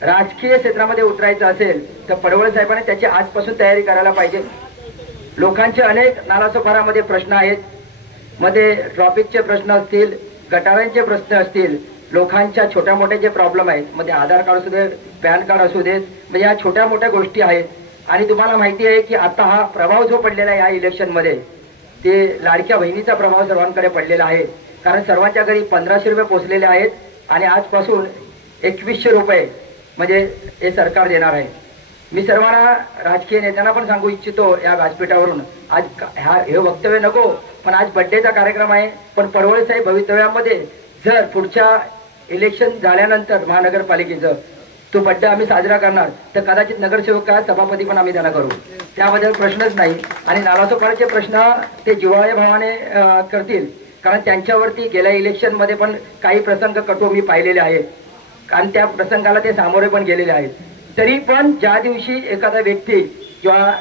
राजकीय क्षेत्रामध्ये उतरायचं असेल तर पडवळ साहेबांनी त्याची आजपासून तयारी करायला पाहिजे. लोकांचे अनेक नालासोपारामध्ये प्रश्न आहेत. मध्ये ट्रॅफिकचे प्रश्न असतील, गटारांचे प्रश्न असतील, लोकांच्या छोट्या मोठ्या जे प्रॉब्लेम आहेत, मध्ये आधार कार्ड असू दे, पॅन कार्ड असू देत, म्हणजे या छोट्या मोठ्या गोष्टी आहेत. आणि तुम्हाला माहिती आहे की आता हा प्रभाव जो पडलेला आहे या इलेक्शनमध्ये ते लाडक्या बहिणीचा प्रभाव सर्वांकडे पडलेला आहे. कारण सर्वांच्या घरी 1500 रुपये पोचलेले आहेत आणि आजपासून 2100 रुपये म्हणजे हे सरकार देणार आहे. मी सर्वांना राजकीय नेत्यांना पण सांगू इच्छितो या व्यासपीठावरून, आज हे वक्तव्य नको, पण आज बड्डेचा कार्यक्रम आहे. पण पडवळ साहेब भवितव्यामध्ये जर पुढच्या इलेक्शन झाल्यानंतर महानगरपालिकेचं तो बड्डे आम्ही साजरा करणार तर कदाचित नगरसेवक का सभापती पण आम्ही त्यांना करू, त्याबद्दल प्रश्नच नाही. आणि नालासोपाराचे प्रश्न ते जिव्हाळ्या भावाने करतील, कारण त्यांच्यावरती गेल्या इलेक्शनमध्ये पण काही प्रसंग कटू मी पाहिलेले आहेत आणि त्या प्रसंगाला ते सामोरे पण गेलेले आहेत. तरी पण ज्या दिवशी एखादा व्यक्ती किंवा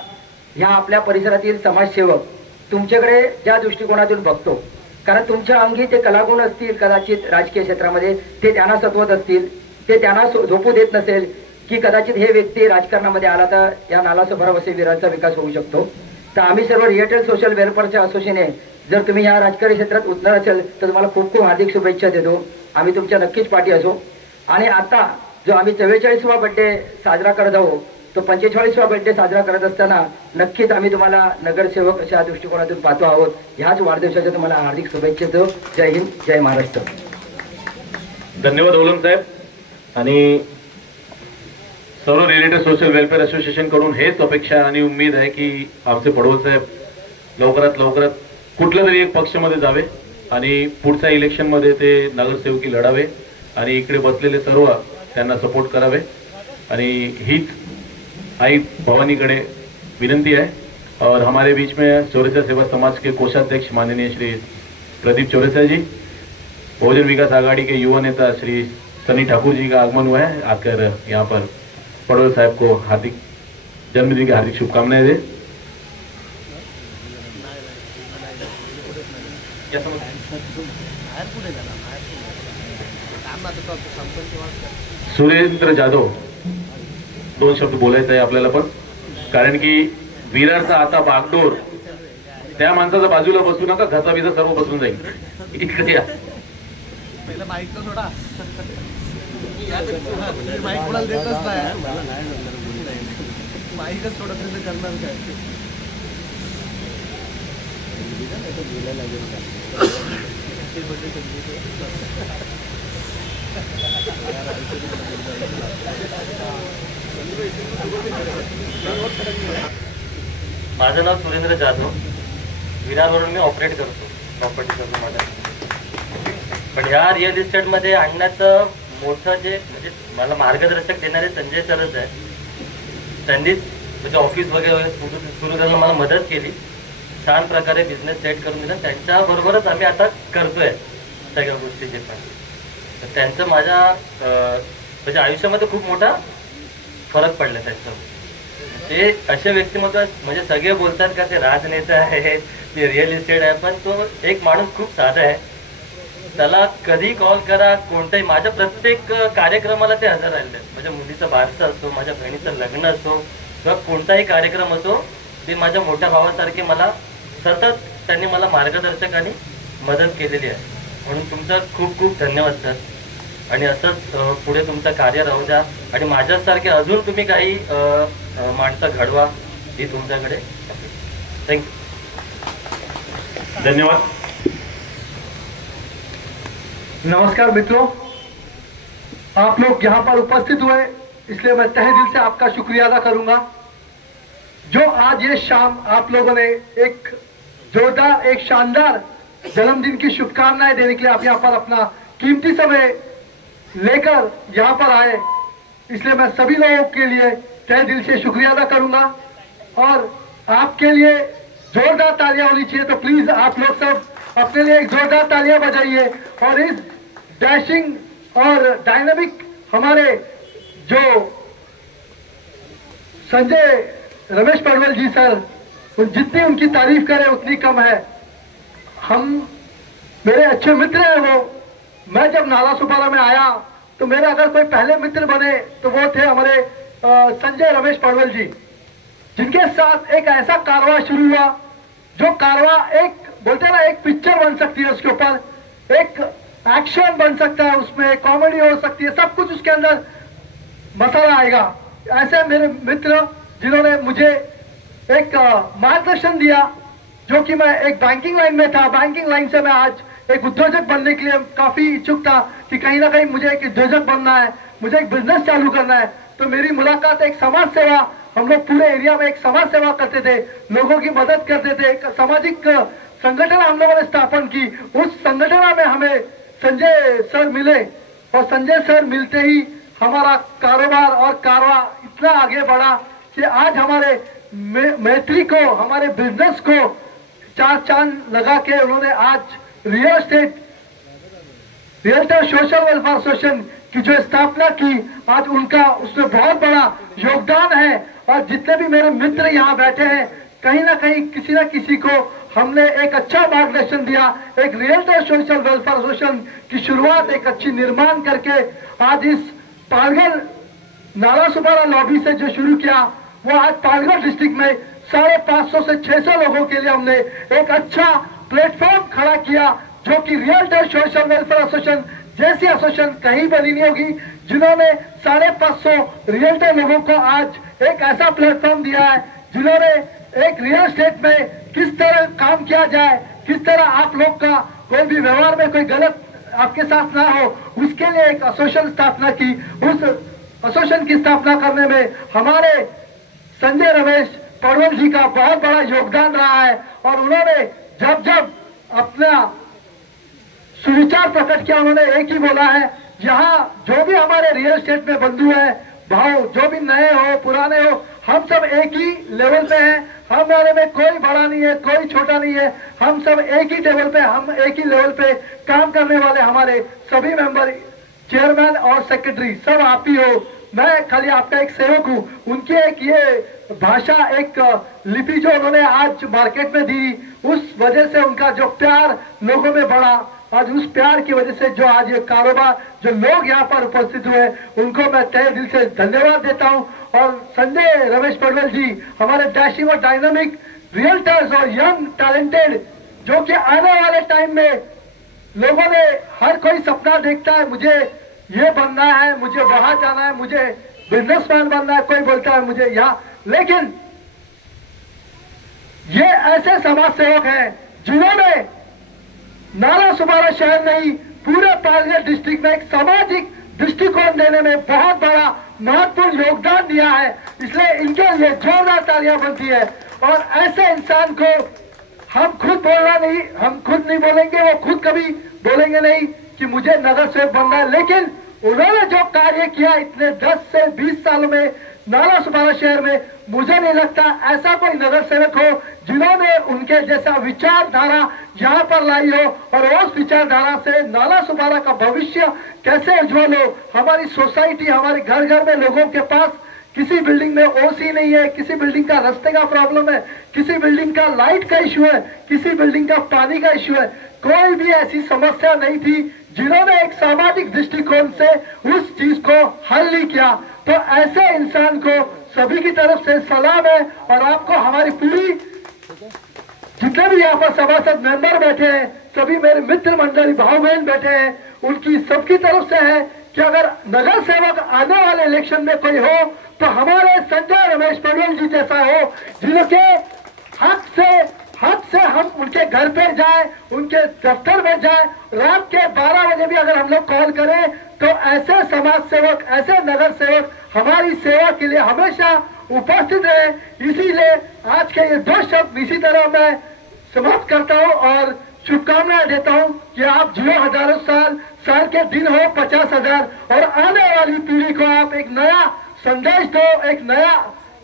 ह्या आपल्या परिसरातील समाजसेवक तुमच्याकडे ज्या दृष्टिकोनातून बघतो, कारण तुमच्या अंगी ते कलागुण असतील कदाचित राजकीय क्षेत्रामध्ये, ते त्यांना सत्वत असतील, ते त्यांना झोपू देत नसेल की कदाचित हे व्यक्ती राजकारणामध्ये आला तर या नालासोपारा वसई विरारचा विकास होऊ शकतो. तर आम्ही सर्व एअरटेल सोशल वेलफेअरच्या असोसिएशनने जर तुम्ही या राजकीय क्षेत्रात उतरणार असेल तर तुम्हाला खूप खूप हार्दिक शुभेच्छा देतो. आम्ही तुमच्या नक्कीच पाठी असू. आणि आता जो आम्ही 44वा बड्डे साजरा करत आहोत तो 45वा बड्डे साजरा करत असताना नक्कीच आम्ही तुम्हाला नगरसेवक अशा दृष्टिकोनातून पाहतो आहोत. ह्याच वाढदिवसाच्या तुम्हाला हार्दिक शुभेच्छा देतो. जय हिंद, जय महाराष्ट्र. धन्यवाद ओलम साहेब. आणि सर्व रिलेटेड सोशल वेलफेअर असोसिएशन कडून हेच अपेक्षा आणि उम्मीद आहे की आमचे पडवळ साहेब लवकरात कुठल्या तरी एक पक्षामध्ये जावे आणि पुढच्या इलेक्शनमध्ये ते नगरसेवकी लढावे आणि इकडे बसलेले सर्व त्यांना सपोर्ट करावे. आणि हीच आई भवानीकडे विनंती है. और हमारे बीच में चौरसिया सेवा समाज के कोषाध्यक्ष माननीय श्री प्रदीप चौरसिया जी, बहुजन विकास आघाड़ी के युवा नेता श्री सनी ठाकुर जी का आगमन हुआ है. आकर यहाँ पर पडवल साहब को हार्दिक जन्मदिन की हार्दिक शुभकामनाएं दे. सुरेंद्र जाधव 2 शब्द बोलायचं आहे आपल्याला पण, कारण की विरारचा आता बागडोर त्या माणसाच्या बाजूला बसू नका, घसा बिसा सर्व बसून जाईल. इकडे या. माझं नाव सुरेंद्र जाधव, विरारवरून मी ऑपरेट करतो, प्रॉपर्टी करतो माझ्या. पण ह्या रिअल इस्टेटमध्ये आणण्याचं मोठं जे म्हणजे मला मार्गदर्शक देणारे संजय सरच आहे. त्यांनीच म्हणजे ऑफिस वगैरे सुरू करायला मला मदत केली, छान प्रकारे बिझनेस सेट करून दिला. त्यांच्याबरोबरच आम्ही आता करतोय सगळ्या गोष्टी जे पण. तर त्यांचं माझ्या म्हणजे आयुष्यामध्ये खूप मोठा फरक पडला त्यांचं. ते असे व्यक्तिमत्व म्हणजे सगळे बोलतात का ते राजनेता आहे, ते रिअल इस्टेट आहे, पण तो एक माणूस खूप साधा आहे. त्याला कधी कॉल करा, कोणत्याही माझ्या प्रत्येक कार्यक्रमाला ते हजर राहिले. माझ्या मुलीचा बारसा असो, माझ्या बहिणीचं लग्न असो किंवा कोणताही कार्यक्रम असो, ते माझ्या मोठ्या भावासारखे मला सतत त्यांनी मला मार्गदर्शक आणि मदत केलेली आहे. म्हणून तुमचा खूप खूप धन्यवाद सर. आणि असंच पुढे तुमचं कार्य राहू द्या आणि माझ्यासारखे अजून तुम्ही काही माणसं घडवा ही तुमच्याकडे. थँक्यू. धन्यवाद. नमस्कार मित्रों, आप लोग यहाँ पर उपस्थित हुए इसलिए मैं तहे दिल से आपका शुक्रिया अदा करूंगा. जो आज ये शाम आप लोगों ने एक जोरदार, एक शानदार जन्मदिन की शुभकामनाएं देने के लिए आप यहाँ पर अपना कीमती समय लेकर यहाँ पर आए, इसलिए मैं सभी लोगों के लिए तहे दिल से शुक्रिया अदा करूंगा. और आपके लिए जोरदार तालियां होनी चाहिए, तो प्लीज आप लोग सब अपने लिए एक जोरदार तालियां बजाइए. और इस डैशिंग और डायनामिक हमारे जो संजय रमेश पडवल जी सर, जितनी उनकी तारीफ करें उतनी कम है. हम मेरे अच्छे मित्र हैं वो. मैं जब नाला सुपारा में आया तो मेरे अगर कोई पहले मित्र बने तो वो थे हमारे संजय रमेश पडवल जी, जिनके साथ एक ऐसा कारवां शुरू हुआ जो कारवां एक बोलते ना एक पिक्चर बन सकती है, उसके ऊपर एक एक्शन बन सकता है, उसमें कॉमेडी हो सकती है, सब कुछ उसके अंदर मसाला आएगा. ऐसे मेरे मित्र जिन्होंने मुझे एक मार्गदर्शन दिया, जो कि मैं एक बैंकिंग लाइन में था, बैंकिंग लाइन से मैं आज एक उद्योजक बनने के लिए काफी इच्छुक था कि कहीं ना कहीं मुझे एक उद्योजक बनना है, मुझे एक बिजनेस चालू करना है. तो मेरी मुलाकात एक समाज सेवा, हम लोग पूरे एरिया में एक समाज सेवा करते थे, लोगों की मदद करते थे, एक सामाजिक संगठन हम लोगों ने स्थापन की. उस संगठन में हमें संजय सर मिले और संजय सर मिलते ही हमारा कारोबार और कारवा इतना आगे बढ़ा कि आज हमारे मैत्री को, हमारे बिजनेस को चार चांद लगा के उन्होंने आज real estate realtor social welfare association की जो स्थापना की, आज उनका उसमें बहुत बड़ा योगदान है. और जितने भी मेरे मित्र यहाँ बैठे हैं, कहीं ना कहीं किसी न किसी को हमने एक अच्छा मार्गदर्शन दिया. एक रियल्टर सोशल वेलफेयर एसोसिएशन की शुरुआत एक अच्छी निर्माण करके आज इस पालघर नाला सुपारा लॉबी से जो शुरू किया, वो आज पालघर डिस्ट्रिक्ट में 550 से 600 लोगों के लिए हमने एक अच्छा प्लेटफॉर्म खड़ा किया, जो कि रियल्टर सोशल वेलफेयर एसोसिएशन जैसी एसोसिएशन कहीं बनी नहीं होगी, जिन्होंने 550 रियल्टर लोगों को आज एक ऐसा प्लेटफॉर्म दिया है, जिन्होंने एक रियल एस्टेट में किस तरह काम किया जाए, किस तरह आप लोग का कोई भी व्यवहार में कोई गलत आपके साथ ना हो, उसके लिए एक एसोसिएशन स्थापना की. उस एसोसिएशन की स्थापना करने में हमारे संजय रमेश पडवल जी का बहुत बड़ा योगदान रहा है. और उन्होंने जब जब अपना सुविचार प्रकट किया, उन्होंने एक ही बोला है, यहाँ जो भी हमारे रियल एस्टेट में बंधु है, भाव जो भी नए हो पुराने हो, हम सब एक ही लेवल पे हैं. हमारे में कोई बड़ा नहीं है, कोई छोटा नहीं है, हम सब एक ही टेबल पे, हम एक ही लेवल पे काम करने वाले. हमारे सभी मेंबर, चेयरमैन और सेक्रेटरी सब आप ही हो. मैं खाली आपका एक सेवक हूँ. उनकी एक ये भाषा, एक लिपि जो उन्होंने आज मार्केट में दी, उस वजह से उनका जो प्यार लोगों में बढ़ा, आज उस प्यार की वजह से जो आज ये कारोबार, जो लोग यहाँ पर उपस्थित हुए, उनको मैं तहे दिल से धन्यवाद देता हूँ. और संजय रमेश पडवल जी हमारे डैशिंग और डायनामिक रियल्टर्स और यंग टैलेंटेड, जो कि आने वाले टाइम में लोगों ने हर कोई सपना देखता है, मुझे ये बनना है, मुझे वहां जाना है, मुझे बिजनेसमैन बनना है, कोई बोलता है मुझे यहाँ, लेकिन ये ऐसे समाज सेवक हैं जिन्होंने नाला सुपारा शहर नहीं, पूरे पालघर डिस्ट्रिक्ट में एक सामाजिक दृष्टिकोण देने में बहुत बड़ा महत्वपूर्ण योगदान दिया है. इसलिए इनके लिए जोरदार तालियां बनती है. और ऐसे इंसान को हम खुद नहीं बोलेंगे, वो खुद कभी बोलेंगे नहीं कि मुझे नगर सेवक बनना है। लेकिन उन्होंने जो कार्य किया इतने 10 से 20 सालों में नाला सुपारा शहर में, मुझे नहीं लगता ऐसा कोई नगर सेवक हो जिन्होंने उनके जैसा विचारधारा यहाँ पर लाई हो, और उस विचारधारा से नाला सुपारा का भविष्य कैसे उज्जवल हो। हमारी सोसाइटी, हमारे घर घर में लोगों के पास किसी बिल्डिंग में ओसी नहीं है, किसी बिल्डिंग का रास्ते का प्रॉब्लम है, किसी बिल्डिंग का लाइट का इश्यू है, किसी बिल्डिंग का पानी का इश्यू है। कोई भी ऐसी समस्या नहीं थी जिन्होंने एक सामाजिक दृष्टिकोण से उस चीज को हल नहीं किया। तो ऐसे इंसान को सभी की तरफ से सलाम है, और आपको हमारी पूरी जितने भी यहाँ पर सभासद मेंबर बैठे हैं, सभी मेरे मित्र मंडली भाव बहन बैठे हैं, उनकी सबकी तरफ से है कि अगर नगर सेवक आने वाले इलेक्शन में कोई हो तो हमारे संजय रमेश पटेल जी जैसा हो, जिनके हक से हम उनके घर पे जाए, उनके दफ्तर में जाए, रात के 12 बजे भी अगर हम लोग कॉल करें तो ऐसे समाज सेवक, ऐसे नगर सेवक हमारी सेवा के लिए हमेशा उपस्थित रहे। इसीलिए आज के ये 2 शब्द इसी तरह मैं समाप्त करता हूँ और शुभकामनाएं देता हूँ कि आप जियो हजारों साल के दिन हो 50,000, और आने वाली पीढ़ी को आप एक नया संदेश दो, एक नया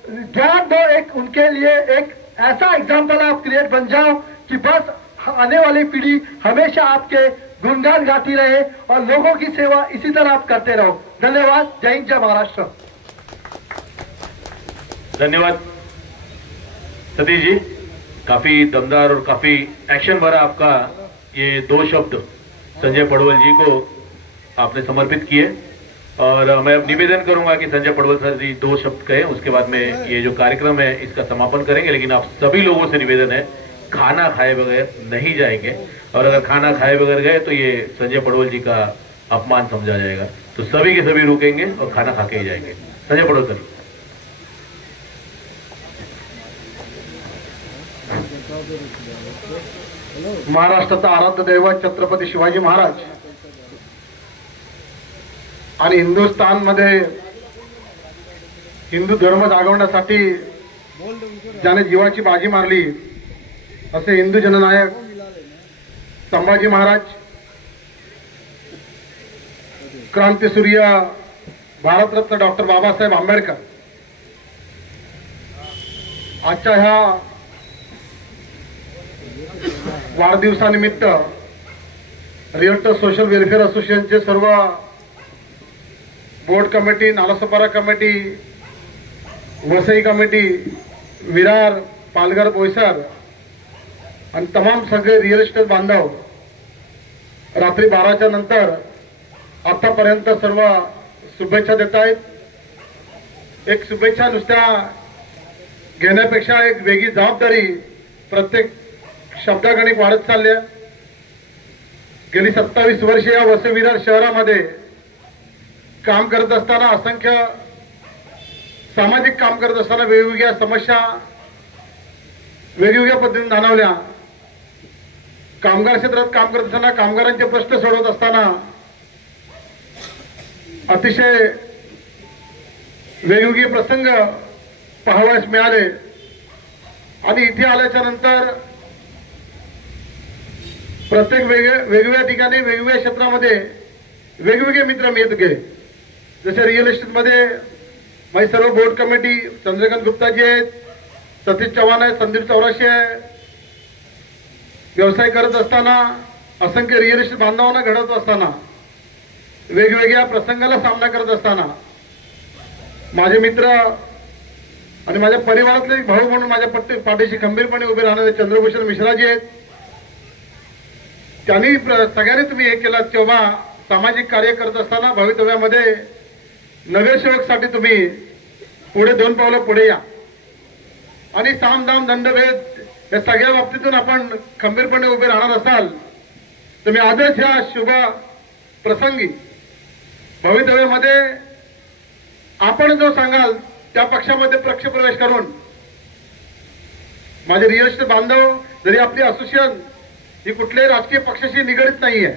ज्ञान दो, एक उनके लिए एक ऐसा एग्जाम्पल आप क्रिएट बन जाओ कि बस आने वाली पीढ़ी हमेशा आपके गुणगान गाती रहे और लोगों की सेवा इसी तरह आप करते रहो। धन्यवाद। जय हिंद, जय महाराष्ट्र। धन्यवाद सतीश जी, काफी दमदार और काफी एक्शन भरा आपका ये 2 शब्द संजय पडवल जी को आपने समर्पित किए। और मैं अब निवेदन करूंगा कि संजय पडवल सर जी 2 शब्द कहें, उसके बाद में ये जो कार्यक्रम है इसका समापन करेंगे। लेकिन आप सभी लोगों से निवेदन है, खाना खाए बगैर नहीं जाएंगे, और अगर खाना खाए बगैर गए तो ये संजय पडवल जी का अपमान समझा जाएगा। तो सभी के सभी रुकेंगे और खाना खा के ही जाएंगे। संजय पडवल सर। महाराष्ट्राचा आराध्य दैवत छत्रपती शिवाजी महाराज आणि हिंदुस्थानमध्ये हिंदू धर्म जागवण्यासाठी ज्याने जीवाची बाजी मारली असे हिंदू जननायक संभाजी महाराज, क्रांतीसूर्य भारतरत्न डॉक्टर बाबासाहेब आंबेडकर आजच्या ह्या वाढदिवसानिमित्त रिअल्टर सोशल वेलफेअर असोसिएशनचे सर्व board committee, Nalasopara committee, Vasai committee, Virar, Palghar, Boisar आणि तमाम सगळे रिअल इस्टेट बांधव रात्री 12च्या नंतर आतापर्यंत सर्व शुभेच्छा देत आहेत। एक शुभेच्छा नुसत्या घेण्यापेक्षा एक वेगळी जबाबदारी प्रत्येक शब्दागणिक वाढत चालली आहे। गेली 27 वर्षे या वसई विरार शहरामध्ये काम करत असताना, असंख्य सामाजिक काम करत असताना वेगवेगळ्या समस्या वेगवेगळ्या पद्धतीने जाणवल्या। कामगार क्षेत्रात काम करत असताना, कामगारांचे प्रश्न सोडवत असताना अतिशय वेगवेगळे प्रसंग पाहावयास मिळाले। आणि इथे आल्याच्या नंतर प्रत्येक वेगवेगळ्या ठिकाणी वेगवेगळ्या क्षेत्रामध्ये वेगवेगळे मित्र मिळत गेले। जसे रिअल इस्टेटमध्ये माझी सर्व बोर्ड कमिटी चंद्रकांत गुप्ताजी आहेत, सतीश चव्हाण आहे, संदीप चौराशी आहे। व्यवसाय करत असताना, असंख्य रिअल इस्टेट बांधवांना घडवत असताना, वेगवेगळ्या प्रसंगाला सामना करत असताना माझे मित्र आणि माझ्या परिवारातले एक भाऊ म्हणून माझ्या पाठीशी खंबीरपणे उभे राहणारे चंद्रभूषण मिश्राजी आहेत। त्यांनी सगळ्यांनी तुम्ही हे केलं तेव्हा सामाजिक कार्य करत असताना भवितव्यामध्ये नगरसेवकसाठी तुम्ही पुढे 2 पावलं पुढे या आणि सामदाम दंडभेद या सगळ्या बाबतीतून आपण खंबीरपणे उभे राहणार असाल तर मी आजच ह्या शुभ प्रसंगी भवितव्यामध्ये आपण जो सांगाल त्या पक्षामध्ये पक्षप्रवेश करून माझे रिअल इस्टेट बांधव, जरी आपली असोसिएशन ही कुठल्याही राजकीय पक्षाशी निगडित नाहीये,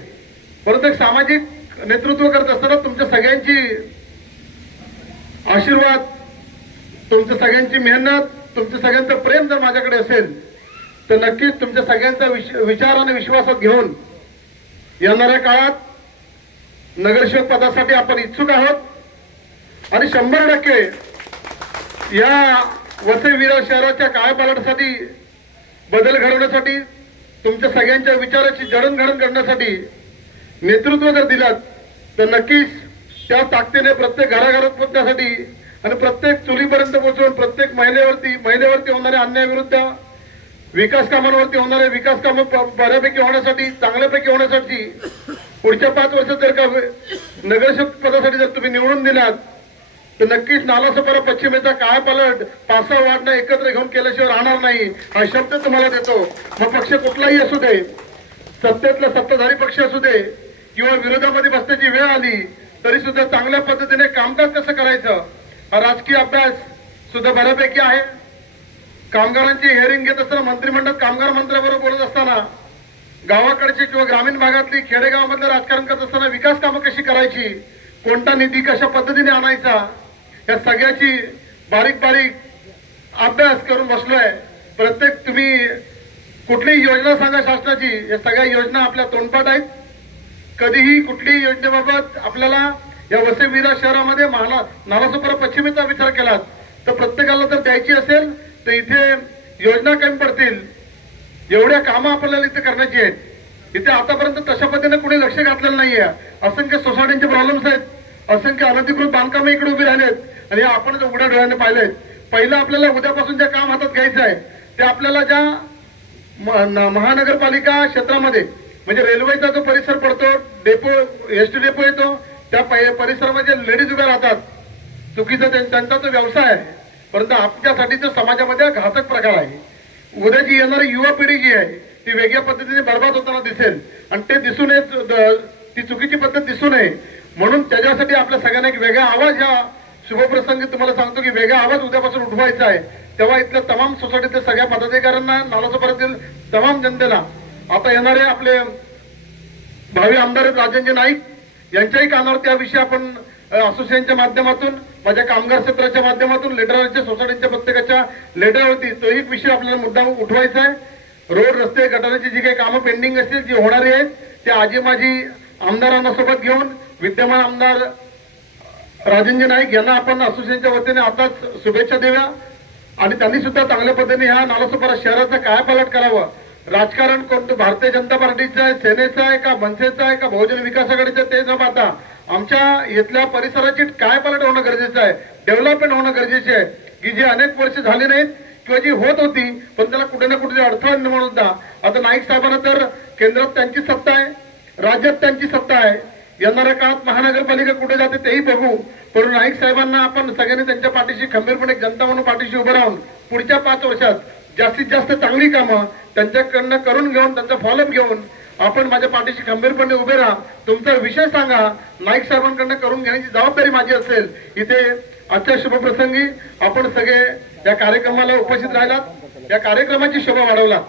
परंतु एक सामाजिक नेतृत्व करत असताना तुमच्या सगळ्यांची आशीर्वाद, तुमच्या सगळ्यांची मेहनत, तुमच्या सगळ्यांचं प्रेम जर माझ्याकडे असेल तर नक्कीच तुमच्या सगळ्यांचा विचार आणि विश्वासात घेऊन येणाऱ्या काळात नगरसेवक पदासाठी आपण इच्छुक आहोत आणि 100% या वसई विरार शहराच्या कायापालटासाठी बदल घडवण्यासाठी तुमच्या सगळ्यांच्या विचाराची जडणघडण करण्यासाठी नेतृत्व जर दिलात तर नक्कीच त्या ताकदीने प्रत्येक घराघरात पोहोचण्यासाठी आणि प्रत्येक चुलीपर्यंत पोहोचवून प्रत्येक महिलेवरती होणाऱ्या अन्यायाविरुद्ध विकास कामांवरती होणारे विकास कामं बऱ्यापैकी होण्यासाठी चांगल्यापैकी होण्यासाठी पुढच्या 5 वर्षात जर का नगरसेवक पदासाठी जर तुम्ही निवडून दिलात तर नक्कीच नालासोपारा पश्चिमेचा कायापालट 5-6 वार्डना एकत्र घेऊन केल्याशिवाय राहणार नाही हा शब्द तुम्हाला देतो. मग पक्ष कुठलाही असू दे, सत्तेतला सत्ताधारी पक्ष असू दे किंवा विरोधामध्ये बसण्याची वेळ आली तरी सुद्धा चांगल्या पद्धतीने कामकाज कसं करायचं हा राजकीय अभ्यास सुद्धा बऱ्यापैकी आहे. कामगारांची हिअरिंग घेत असताना मंत्रिमंडळ कामगार मंत्र्याबरोबर बोलत असताना गावाकडची किंवा ग्रामीण भागातली खेडेगावामधलं राजकारण करत असताना विकास कामं कशी करायची, कोणता निधी कशा पद्धतीने आणायचा या सगळ्याची बारीक बारीक अभ्यास करून बसलोय. प्रत्येक तुम्ही कुठलीही योजना सांगा शासनाची, या सगळ्या योजना आपल्या तोंडपाठ आहेत. कधीही कुठलीही योजनेबाबत आपल्याला या वसई विरार शहरामध्ये नालासोपारा पश्चिमेचा विचार केलात तर प्रत्येकाला जर द्यायची असेल तर इथे योजना कमी पडतील एवढ्या कामं आपल्याला इथे करण्याची आहेत. इथे आतापर्यंत तशा पद्धतीने कुणी लक्ष घातलेलं नाहीये. असंख्य सोसायटीचे प्रॉब्लेम्स आहेत, असंख्य अनधिकृत बांधकामं इकडे उभी राहिलेत आणि आपण उघड्या डोळ्याने पाहिलेत. पहिलं आपल्याला उद्यापासून जे काम हातात घ्यायचं आहे ते आपल्याला ज्या महानगरपालिका क्षेत्रामध्ये म्हणजे रेल्वेचा जो परिसर पडतो, डेपो एसटी डेपो येतो, त्या परिसरामध्ये लेडीज उभ्या राहतात, चुकीचा त्यांचा तो व्यवसाय आहे, परंतु आपल्यासाठी तो समाजामध्ये घातक प्रकार आहे. उद्याची येणारी युवा पिढी जी आहे ती वेगळ्या पद्धतीने बर्बाद होताना दिसेल आणि ते दिसू नये, ती चुकीची पद्धत दिसू नये म्हणून त्याच्यासाठी आपल्या सगळ्यांना एक वेगळा आवाज ह्या शुभप्रसंगी तुम्हाला सांगतो की वेगळा आवाज उद्यापासून उठवायचा आहे. तेव्हा इथल्या तमाम सोसायटीतील सगळ्या पदाधिकाऱ्यांना, नालासोपाऱ्यातील तमाम जनतेला, आता येणारे आपले भावी आमदार राजनजी नाईक यांच्याही कानावर त्याविषयी आपण असोसिएशनच्या माध्यमातून, माझ्या कामगार क्षेत्राच्या माध्यमातून, लेटरच्या सोसायटीच्या प्रत्येकाच्या लेटरवरती तो एक विषय आपल्याला मुद्दा उठवायचा आहे. रोड, रस्ते, गटाराची जी काही कामं पेंडिंग असतील, जी होणारी आहेत, ते आजी माझी आमदारांना सोबत घेऊन विद्यमान आमदार राजनजी नाईक यांना आपण असोसिएशनच्या वतीने आताच शुभेच्छा देऊया आणि त्यांनी सुद्धा चांगल्या पद्धतीने ह्या नालासोपारा शहराचा कायापालट करावं. राजकारण कोणतं भारतीय जनता पार्टीचं आहे, सेनेचं आहे का मनसेचं आहे का बहुजन विकास आघाडीचं ते न पाहता आमच्या इथल्या परिसराची कायापालट होणं गरजेचं आहे, डेव्हलपमेंट होणं गरजेचे आहे की जी अनेक वर्ष झाली नाहीत किंवा जी होत होती पण त्याला कुठे ना कुठे अडथळा निर्माण होता. आता नाईक साहेबांना तर केंद्रात त्यांची सत्ता आहे, राज्यात त्यांची सत्ता आहे, येणाऱ्या काळात महानगरपालिका कुठे जाते तेही बघू. पण नाईक साहेबांना आपण सगळ्यांनी त्यांच्या पाठीशी खंबीरपणे जनता म्हणून पाठीशी उभं राहून पुढच्या 5 वर्षात जास्तीत जास्त चांगली कामं त्यांच्याकडनं करून घेऊन, त्यांचा फॉलोअप घेऊन आपण माझ्या पाठीशी खंबीरपणे उभे राहा. तुमचा विषय सांगा, नाईक साहेबांकडनं करून घेण्याची जबाबदारी माझी असेल. इथे आजच्या शुभप्रसंगी आपण सगळे या कार्यक्रमाला उपस्थित राहिलात, या कार्यक्रमाची शोभा वाढवला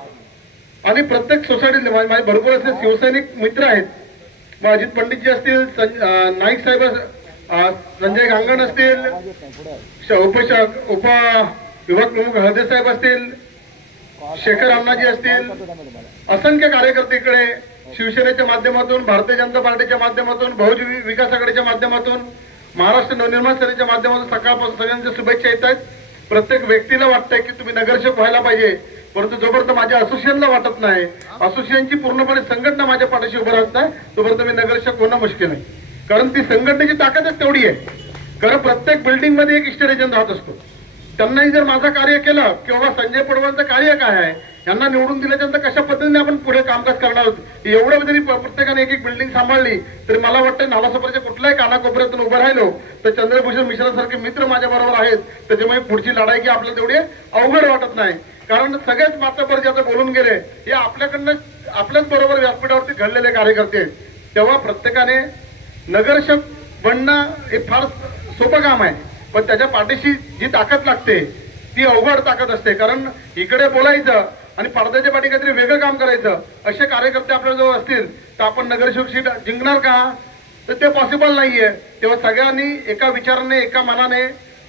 आणि प्रत्येक सोसायटीतले माझे भरपूर असे शिवसैनिक मित्र आहेत. अजित पंडितजी असतील, नाईक साहेब, संजय गांगण असतील, उप विभाग प्रमुख हळदे साहेब असतील, शेखर अण्णाजी असतील, असंख्य कार्यकर्ते इकडे शिवसेनेच्या माध्यमातून, भारतीय जनता पार्टीच्या माध्यमातून, बहुजन विकास आघाडीच्या माध्यमातून, महाराष्ट्र नवनिर्माण सेनेच्या माध्यमातून सकाळपासून सगळ्यांच्या शुभेच्छा येत आहेत. प्रत्येक व्यक्तीला वाटतंय की तुम्ही नगरसेवक व्हायला पाहिजे, परंतु जोपर्यंत माझ्या असोसिएशनला वाटत नाही, असोसिएशनची पूर्णपणे संघटना माझ्या पाठीशी उभं राहत नाही, तोपर्यंत मी नगरसेवक होणं मुश्किल आहे. कारण ती संघटनेची ताकदच तेवढी आहे. कारण प्रत्येक बिल्डिंग मध्ये एक इष्ट एजंट राहत असतो. त्यांनाही जर माझं कार्य केलं किंवा संजय पडवळांचं कार्य काय आहे, यांना निवडून दिल्याच्यानंतर कशा पद्धतीने आपण पुढे कामकाज करणार आहोत, एवढं जरी प्रत्येकाने एक एक बिल्डिंग सांभाळली तरी मला वाटतं नालासोपाऱ्याच्या कुठल्याही कानाकोपऱ्यातून उभं राहिलो तर चंद्रभूषण मिश्रासारखे मित्र माझ्या बरोबर आहेत. त्याच्यामुळे पुढची लढाई की आपल्याला तेवढी अवघड वाटत नाही. कारण सगळेच मातबर जे आता बोलून गेले हे आपल्याकडनं आपल्याच बरोबर व्यासपीठावरती घडलेले कार्यकर्ते. तेव्हा प्रत्येकाने नगरसेवक बनणं हे फार सोपं काम आहे, पण त्याच्या पाठीशी जी ताकद लागते ती अवघड ताकद असते. कारण इकडे बोलायचं आणि पडद्याच्या पाठी काहीतरी वेगळं काम करायचं, असे कार्यकर्ते आपल्याजवळ असतील तर आपण नगरसेवक सीट जिंकणार का? तर ते पॉसिबल नाहीये. तेव्हा सगळ्यांनी एका विचाराने, एका मनाने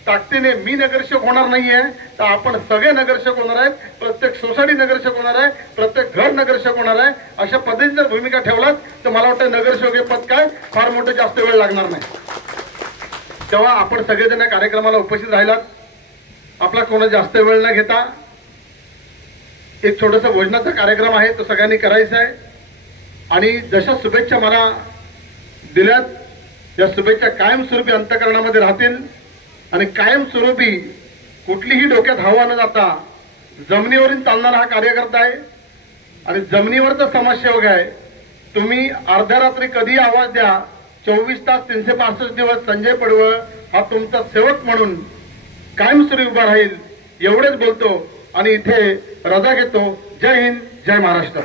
ताकदीने मी नगरसेवक होणार नाहीये तर आपण सगळे नगरसेवक होणार आहेत, प्रत्येक सोसायटी नगरसेवक होणार आहे, प्रत्येक घर नगरसेवक होणार आहे. अशा पद्धतीने जर भूमिका ठेवलात तर मला वाटतं नगरसेवक हे पद काय फार मोठं जास्त वेळ लागणार नाही. तेव्हा आपण सगळेजण या कार्यक्रमाला उपस्थित राहिलात. आपला कोणा जास्त वेळ न घेता एक छोटासा भोजनाचा कार्यक्रम आहे तो सगळ्यांनी करायचा आहे. आणि जशा शुभेच्छा मला दिल्यात या शुभेच्छा कायमस्वरूपी अंतःकरणामध्ये राहतील आणि कायमस्वरूपी कुठलीही डोक्यात हवा न जाता जमिनीवरून चालणारा हा कार्यकर्ता आहे आणि जमिनीवरचा समाजसेवक आहे. तुम्ही अर्ध्या रात्री कधी आवाज द्या, 24 तास 365 दिवस संजय पडवळ हा तुमचा सेवक म्हणून कायमस्वरूपी उभा राहील एवढेच बोलतो आणि इथे रजा घेतो. जय हिंद, जय महाराष्ट्र.